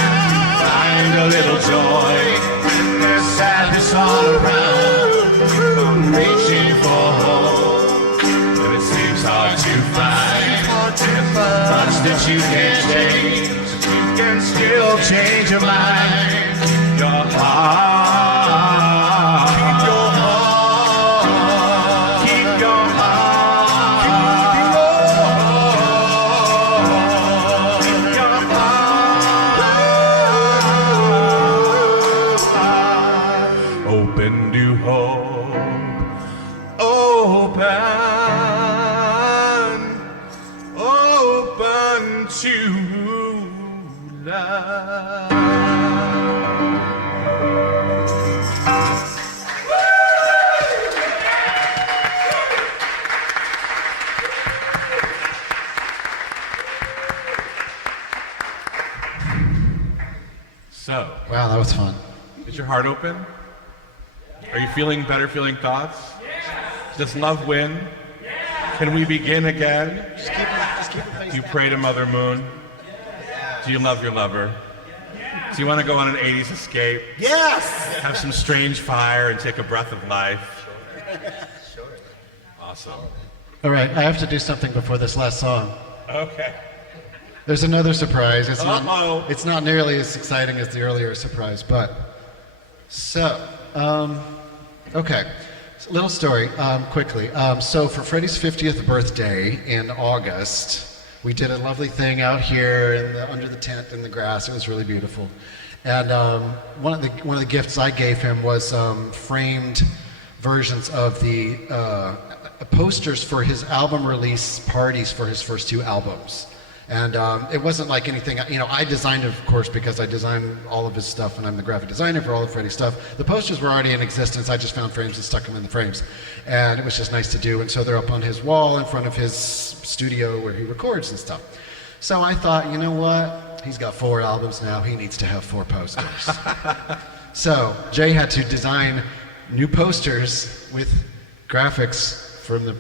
Find a little joy when there's sadness all around. Keep on reaching for hope when it seems hard to find. There's so much that you can't change, but you can still change your mind. Your heart. Keep your heart. Keep your heart. Keep your heart. Keep your heart. open to hope. Open, open to love. So, Wow, that was fun. is your heart open? Are you feeling better feeling thoughts? Does love win? Can we begin again? Do you pray to Mother Moon? Do you love your lover? Do you want to go on an 80s escape? Yes! Have some strange fire and take a breath of life? Awesome. All right, I have to do something before this last song. Okay. There's another surprise. Uh-oh. It's not nearly as exciting as the earlier surprise, but so okay. Little story, quickly. So for Freddie's 50th birthday in August, we did a lovely thing out here under the tent in the grass. It was really beautiful. And one of the gifts I gave him was framed versions of the posters for his album release parties for his first two albums. And it wasn't like anything, I designed it, of course, because I designed all of his stuff and I'm the graphic designer for all of Freddie's stuff. The posters were already in existence. I just found frames and stuck them in the frames. And it was just nice to do. And so they're up on his wall in front of his studio where he records and stuff. So I thought, you know what? He's got 4 albums now. He needs to have 4 posters. So Jay had to design new posters with graphics from the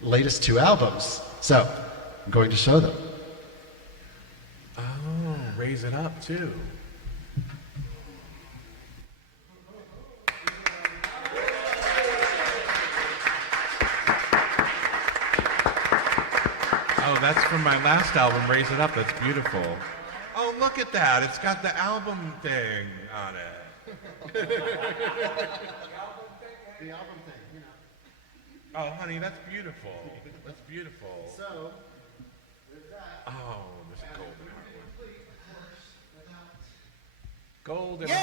latest 2 albums. So I'm going to show them. Oh, raise it up too. Oh, that's from my last album, Raise It Up. That's beautiful. Oh, look at that. It's got the album thing on it. The album thing, Oh, honey, that's beautiful. That's beautiful. So, with that. Oh, there's a golden heart one. Golden Yay!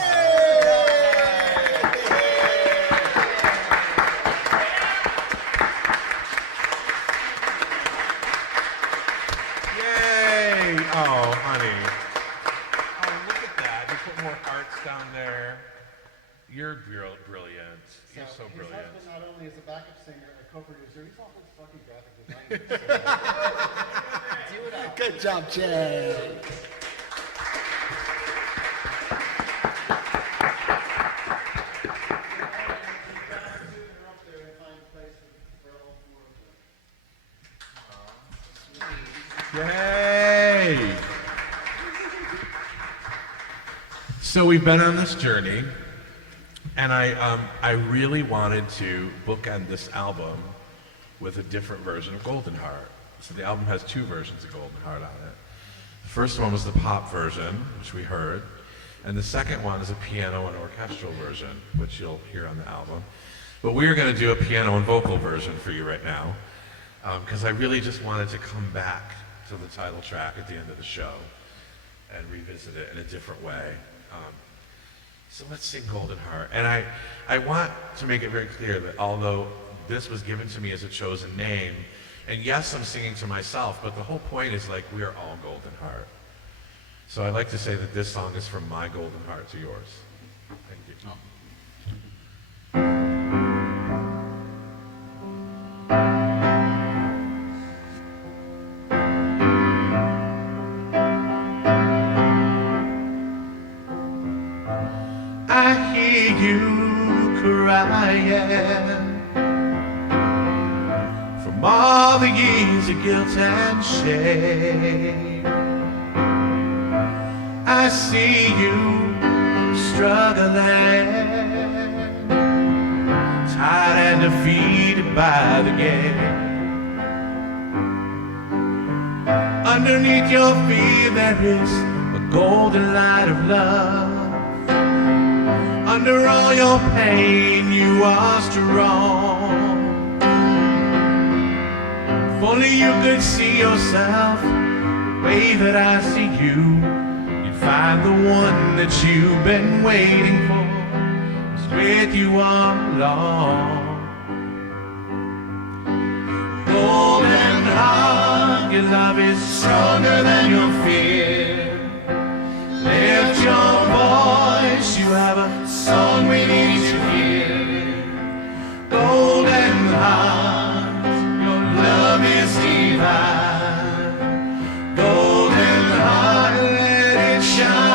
Oh, honey. Oh, look at that. You put more hearts down there. You're brilliant. You're so brilliant. His husband not only is a backup singer and a co-producer, he's also a fucking graphic designer. Do it out. Good job, Jay. Yay! So we've been on this journey, and I really wanted to bookend this album with a different version of Goldenheart. So the album has 2 versions of Goldenheart on it. The first one was the pop version, which we heard, and the second one is a piano and orchestral version, which you'll hear on the album. But we're going to do a piano and vocal version for you right now, because I really just wanted to come back to the title track at the end of the show and revisit it in a different way. So let's sing Goldenheart. And I want to make it very clear that although this was given to me as a chosen name, and yes, I'm singing to myself, but the whole point is like we are all Goldenheart. So I like to say that this song is from my golden heart to yours. Thank you. I hear you crying from all the years of guilt and shame. I see you struggling, tired and defeated by the game. Underneath your fear there is a golden light of love. Under all your pain you are strong. If only you could see yourself the way that I see you, you'd find the one that you've been waiting for is with you all along. Golden heart, your love is stronger than your fear. Lift your voice, you have a song we need to hear. Golden heart, your love is divine. Golden heart, let it shine.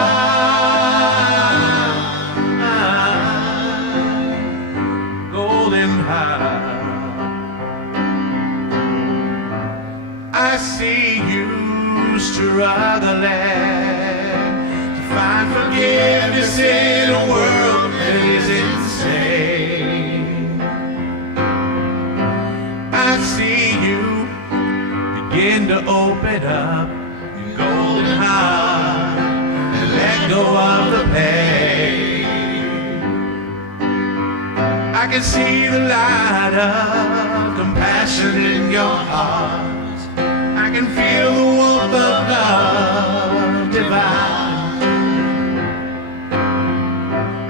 Golden heart, I see you struggling to find forgiveness in a world that is insane. I see you begin to open up your golden heart and let go of the pain. I can see the light of compassion in your heart. I can feel the warmth of love divine.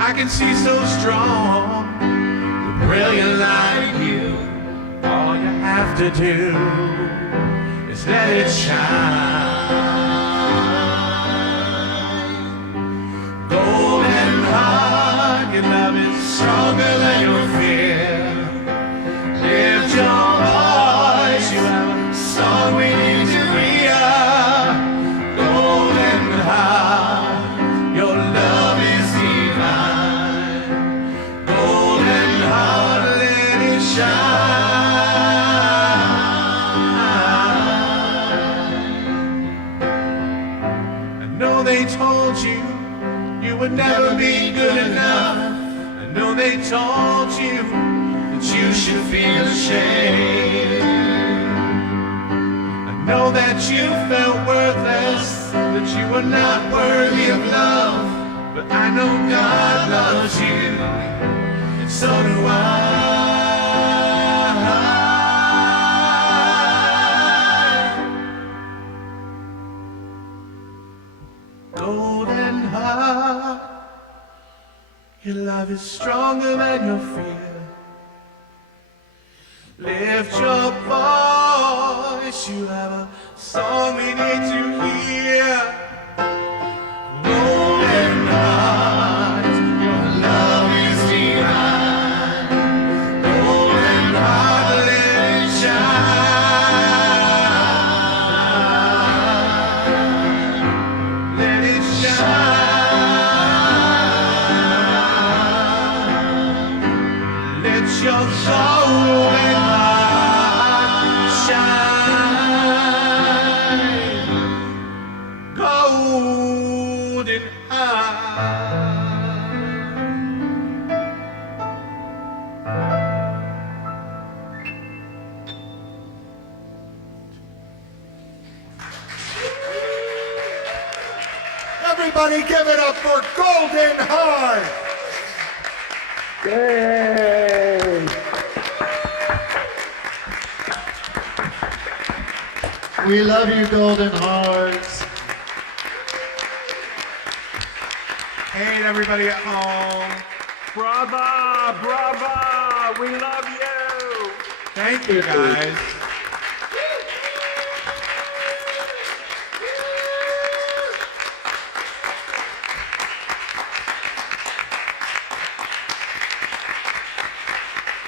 I can see so strong the brilliant light in you. All you have to do is let it shine. Golden heart, your love is stronger than your fear. Lift your voice, you have a song we need to hear. Golden heart, your love is divine. Golden heart, let it shine. I know they told you you would never be good enough. I know they told you that you should feel ashamed. I know that you felt worthless, that you were not worthy of love. But I know God loves you, and so do I. Golden heart, your love is stronger than your fear. Lift your voice, you have a song we need to hear. Golden heart, your love is divine. Golden heart, let it shine. Let it shine. Let your golden heart shine. Golden heart. Everybody give it up for Golden Heart. We love you, Golden Hearts. Hey, everybody at home. Brava, brava, we love you. Thank you, guys.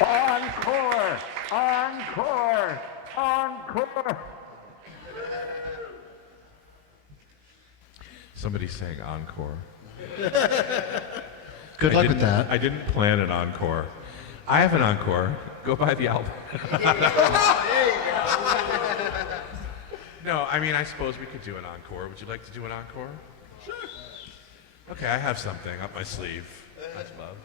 Encore, encore, encore. Somebody's saying encore. Good luck with that. I didn't plan an encore. I have an encore. Go buy the album. No, I mean, I suppose we could do an encore. Would you like to do an encore? Sure. Okay, I have something up my sleeve. Much love.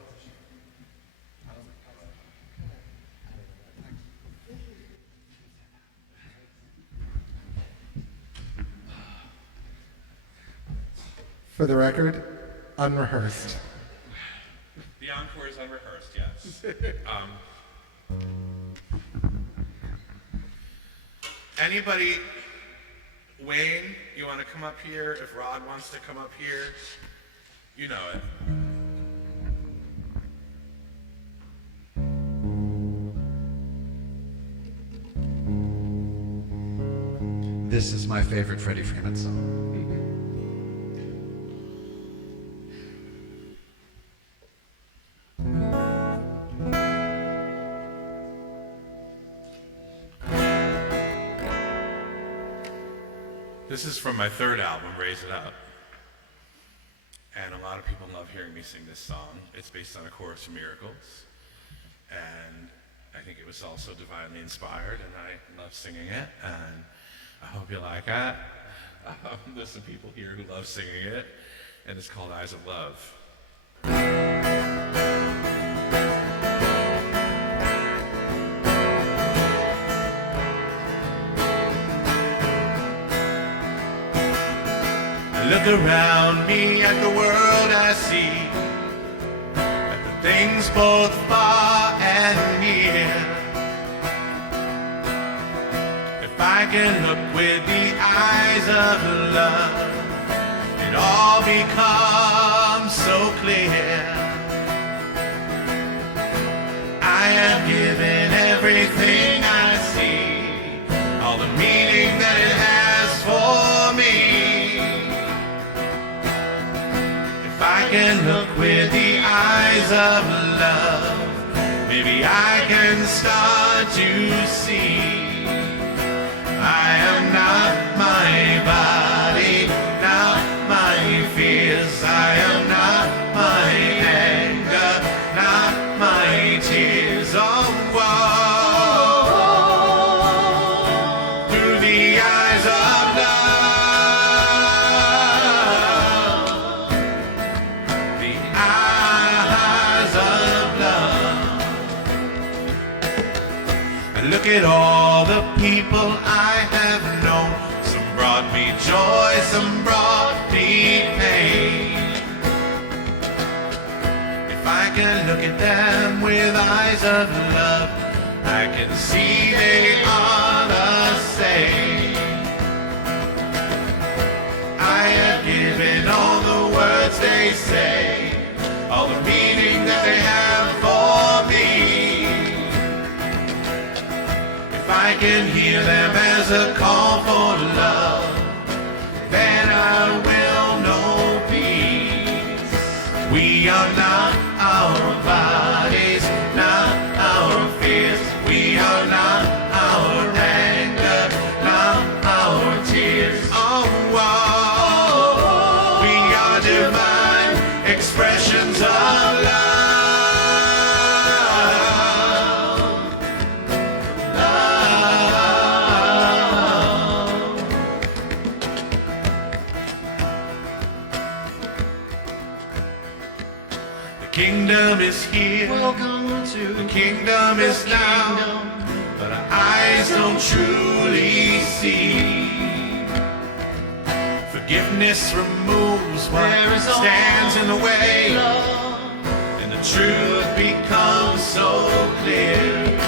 For the record, unrehearsed. The encore is unrehearsed, yes. Anybody, Wayne, you want to come up here? If Rod wants to come up here, you know it. this is my favorite Freddy Freeman song. This is from my third album, Raise It Up. And a lot of people love hearing me sing this song. It's based on A Course in Miracles. And I think it was also divinely inspired, and I love singing it. And I hope you like it. There's some people here who love singing it. And it's called Eyes of Love. Look around me at the world I see, at the things both far and near. If I can look with the eyes of love, it all becomes so clear. I am given everything I see, all the meaning that it has for me. I can look with the eyes of love, maybe I can start to see. I am not my body, not my fears. I am not my anger, not my tears. Oh, whoa, through the eyes of love. Look at all the people I have known. Some brought me joy, some brought me pain. If I can look at them with eyes of love, I can see they are the same. I have given all the words they say, all the meaning that they have for me. If I can hear them as a call for love, then I will know peace. We are not our bodies, not our fears. We are not our anger, not our tears. Oh, whoa, we are divine expressions of love. The kingdom is here, Welcome to the kingdom is now, but our eyes don't truly see. Forgiveness removes what stands in the way, and the truth becomes so clear.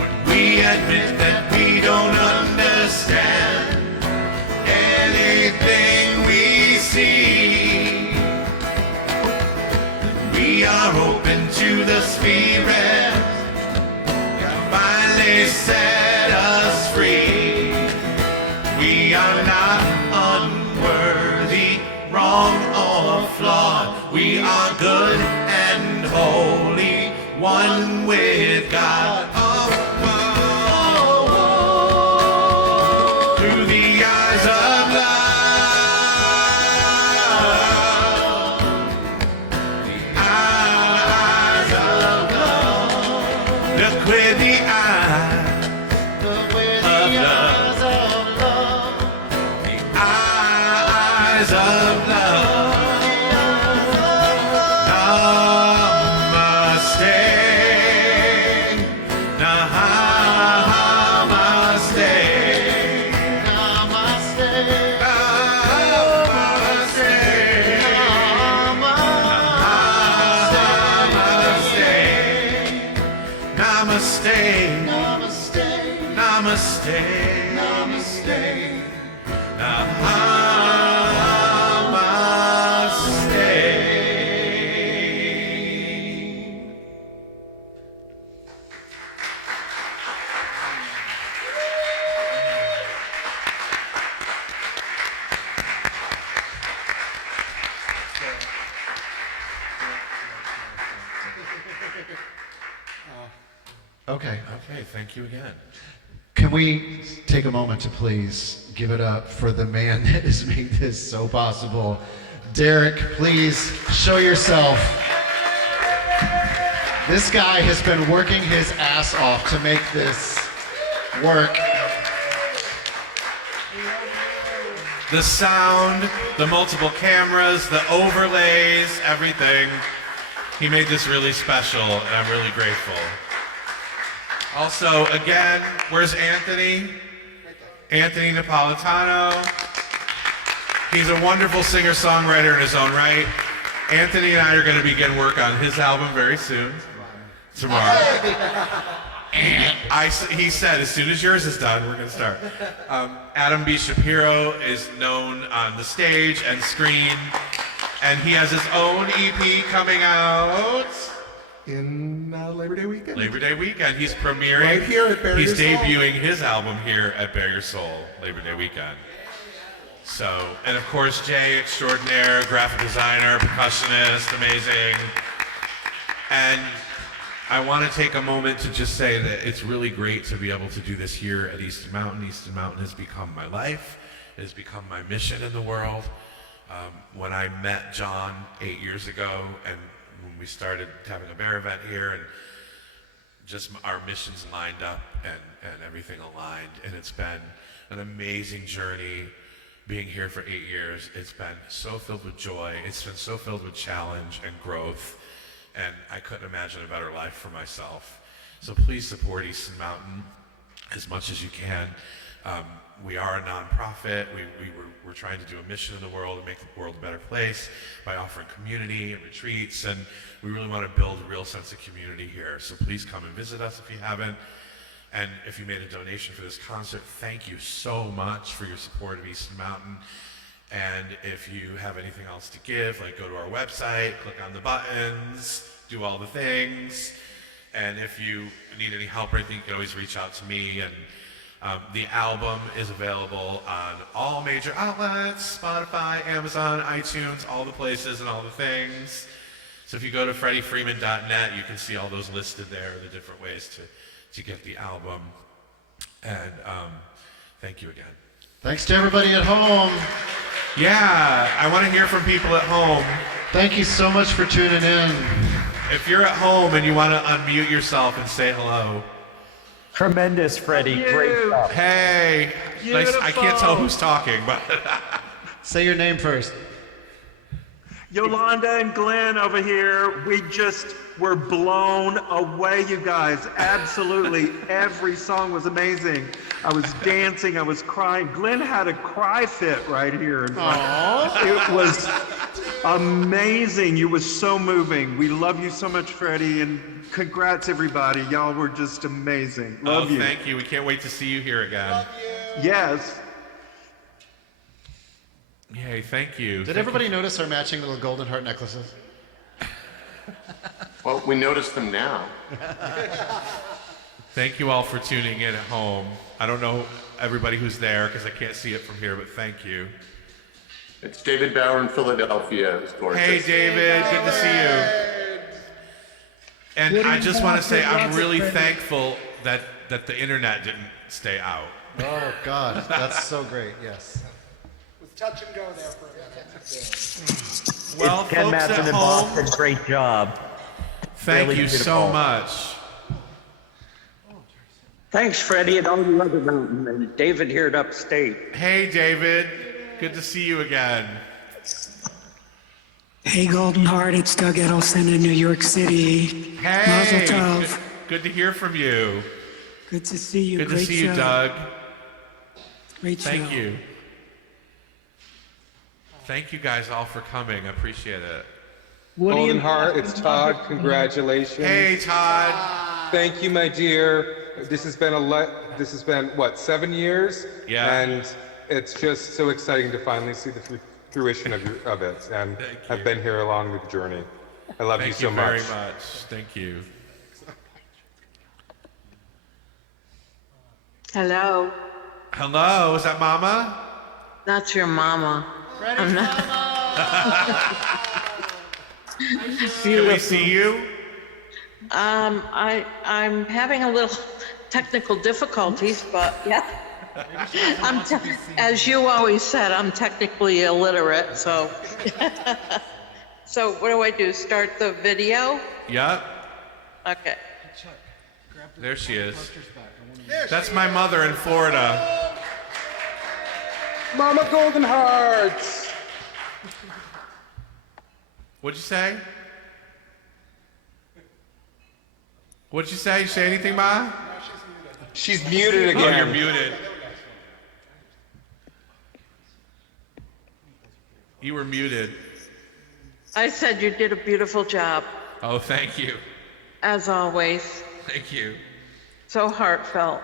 When we admit that we don't understand anything we see, we are open to the Spirit, God finally set us free. We are not unworthy, wrong or flawed. We are good and holy, one with God. Oh, oh, oh. Through the eyes of love, the eyes of love. Look with the eyes of love. Eyes of love. Namaste. Namaste. Namaste. Namaste. Namaste. Namaste. Namaste. Okay. Okay, thank you again. Can we take a moment to please give it up for the man that has made this so possible? Derek, please show yourself. This guy has been working his ass off to make this work. The sound, the multiple cameras, the overlays, everything. He made this really special, and I'm really grateful. Also, again, where's Anthony? Anthony Napoletano. He's a wonderful singer-songwriter in his own right. Anthony and I are going to begin work on his album very soon. Tomorrow. He said, as soon as yours is done, we're going to start. Adam B. Shapiro is known on the stage and screen, and he has his own EP coming out In Labor Day weekend. Labor Day weekend. He's premiering. Right here at Bare He's Your Soul. debuting his album here at Bare Your Soul, Labor Day weekend. So, and of course, Jay extraordinaire, graphic designer, percussionist, amazing. And I want to take a moment to just say that it's really great to be able to do this here at Easton Mountain. Easton Mountain has become my life. It has become my mission in the world. When I met John 8 years ago, and when we started having a bear event here, and just our missions lined up and everything aligned, and it's been an amazing journey being here for 8 years. It's been so filled with joy. It's been so filled with challenge and growth. And I couldn't imagine a better life for myself. So please support Easton Mountain as much as you can. We are a nonprofit. We're trying to do a mission in the world and make the world a better place by offering community and retreats. And we really want to build a real sense of community here. So please come and visit us if you haven't. And if you made a donation for this concert, thank you so much for your support of Easton Mountain. And if you have anything else to give, like go to our website, click on the buttons, do all the things. And if you need any help or anything, you can always reach out to me. And the album is available on all major outlets, Spotify, Amazon, iTunes, all the places and all the things. So if you go to freddyfreeman.net, you can see all those listed there, the different ways to get the album. And thank you again. Thanks to everybody at home. Yeah, I want to hear from people at home. Thank you so much for tuning in. If you're at home and you want to unmute yourself and say hello. Tremendous, Freddie. Great job. Hey, nice. I can't tell who's talking, but Say your name first. Yolanda and Glenn over here, we just were blown away, you guys. Absolutely. Every song was amazing. I was dancing, I was crying. Glenn had a cry fit right here in front. It was amazing. You were so moving. We love you so much, Freddie, and congrats, everybody. Y'all were just amazing. Love you. Thank you. We can't wait to see you here again. Yes. Yay, thank you. Did everybody notice our matching little golden heart necklaces? Well, we noticed them now. Thank you all for tuning in at home. I don't know everybody who's there because I can't see it from here, but thank you. It's David Bauer in Philadelphia. It's gorgeous. Hey, David, good to see you. And I just want to say I'm really thankful that the internet didn't stay out. Oh, God. That's so great. Yes. Touch and go there for a minute. Well, It's Ken folks Matson at in home, Boston. Great job. thank Really you so beautiful. much. Thanks, Freddie, and all you other mountain men. David here at Upstate. Hey, David. Good to see you again. Hey, Goldenheart, it's Doug Edelson in New York City. Hey, Mazel tov. good to hear from you. Good to see you. Good to Great see you, show. Doug. Great show. Thank you. Thank you guys all for coming. I appreciate it. Goldenheart, it's Todd. Congratulations. Hey, Todd. Thank you, my dear. This has been what, 7 years? Yeah. And it's just so exciting to finally see the fruition of it. And Thank I've you. been here along the journey. I love you Thank so you much. very much. Thank you. Hello. Hello, is that Mama? That's your mama. I'm not. Can we see you? I'm having a little technical difficulties, but yeah. As you always said, I'm technically illiterate, so. So what do I do? Start the video? Yep. Okay. There she is. That's my mother in Florida. Mama Goldenheart. What'd you say? What'd you say? You say anything, Ma? She's muted again. Oh, you're muted. You were muted. I said you did a beautiful job, Oh, thank you. as always. Thank you. So heartfelt.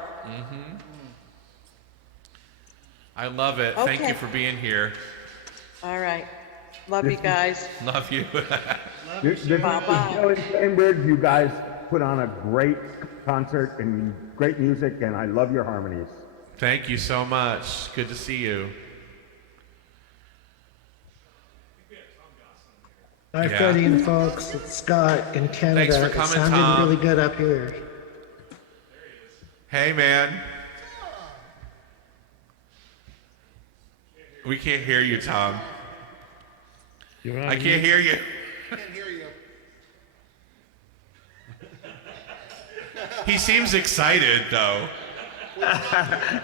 I love it. Thank Okay. you for being here. All right. Love you guys. Love you. Bye-bye. Joey Cambridge, you guys put on a great concert and great music, and I love your harmonies. Thank you so much. Good to see you. Hi, Yeah. Freddie and folks. It's Scott in Canada. Thanks for coming, it sounded Tom. really good up here. Hey, man. We can't hear you, Tom. I can't hear you. He seems excited, though.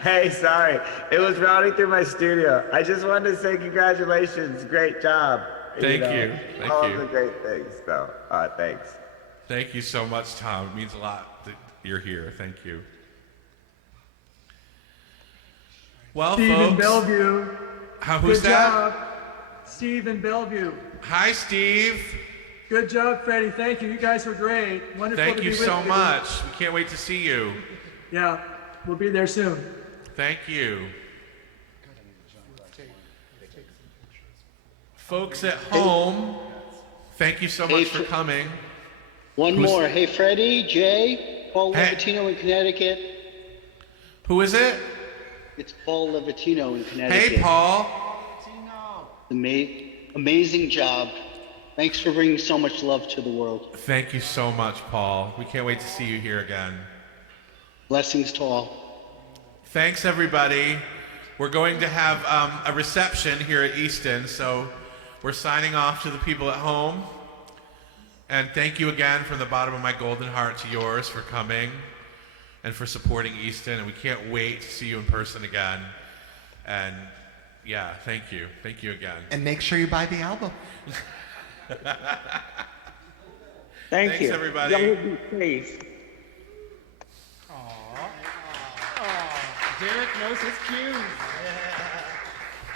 Hey, sorry. It was routing through my studio. I just wanted to say congratulations. Great job. Thank you. Thank all you. the great things, though. Thanks. Thank you so much, Tom. It means a lot that you're here. Thank you. Well, Steve in folks. Bellevue. Who's Good that? job. Steve in Bellevue. Hi, Steve. Good job, Freddie. Thank you. You guys were great. Wonderful Thank to you be with so you. much. We can't wait to see you. Yeah, we'll be there soon. Thank you. Folks at home, thank you so much for coming. One more. Hey, Freddie, Jay, Paul Hey. Levatino in Connecticut. Who is it? It's Paul Levatino in Connecticut. Hey, Paul. Amazing job. Thanks for bringing so much love to the world. Thank you so much, Paul. We can't wait to see you here again. Blessings to all. Thanks, everybody. We're going to have a reception here at Easton, so we're signing off to the people at home. And thank you again from the bottom of my golden heart to yours for coming and for supporting Easton. And we can't wait to see you in person again. And yeah, thank you. Thank you again. And make sure you buy the album. Thank Thanks, you. everybody. Y'all be safe. Derek knows his cues.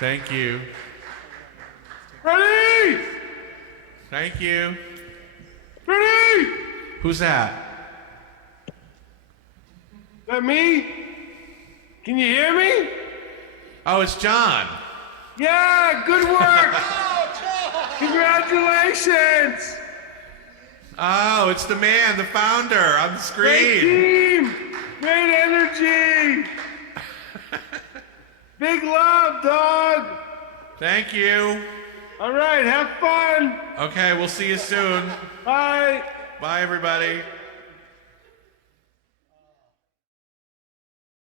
Thank you. Freddie! Thank you. Freddie! Who's that? That me? Can you hear me? Oh, it's John. Yeah, good work! Congratulations! Oh, it's the man, the founder on the Great screen. team! Great energy! Big love, dog! Thank you. All right, have fun! Okay, we'll see you soon. Bye! Bye, everybody.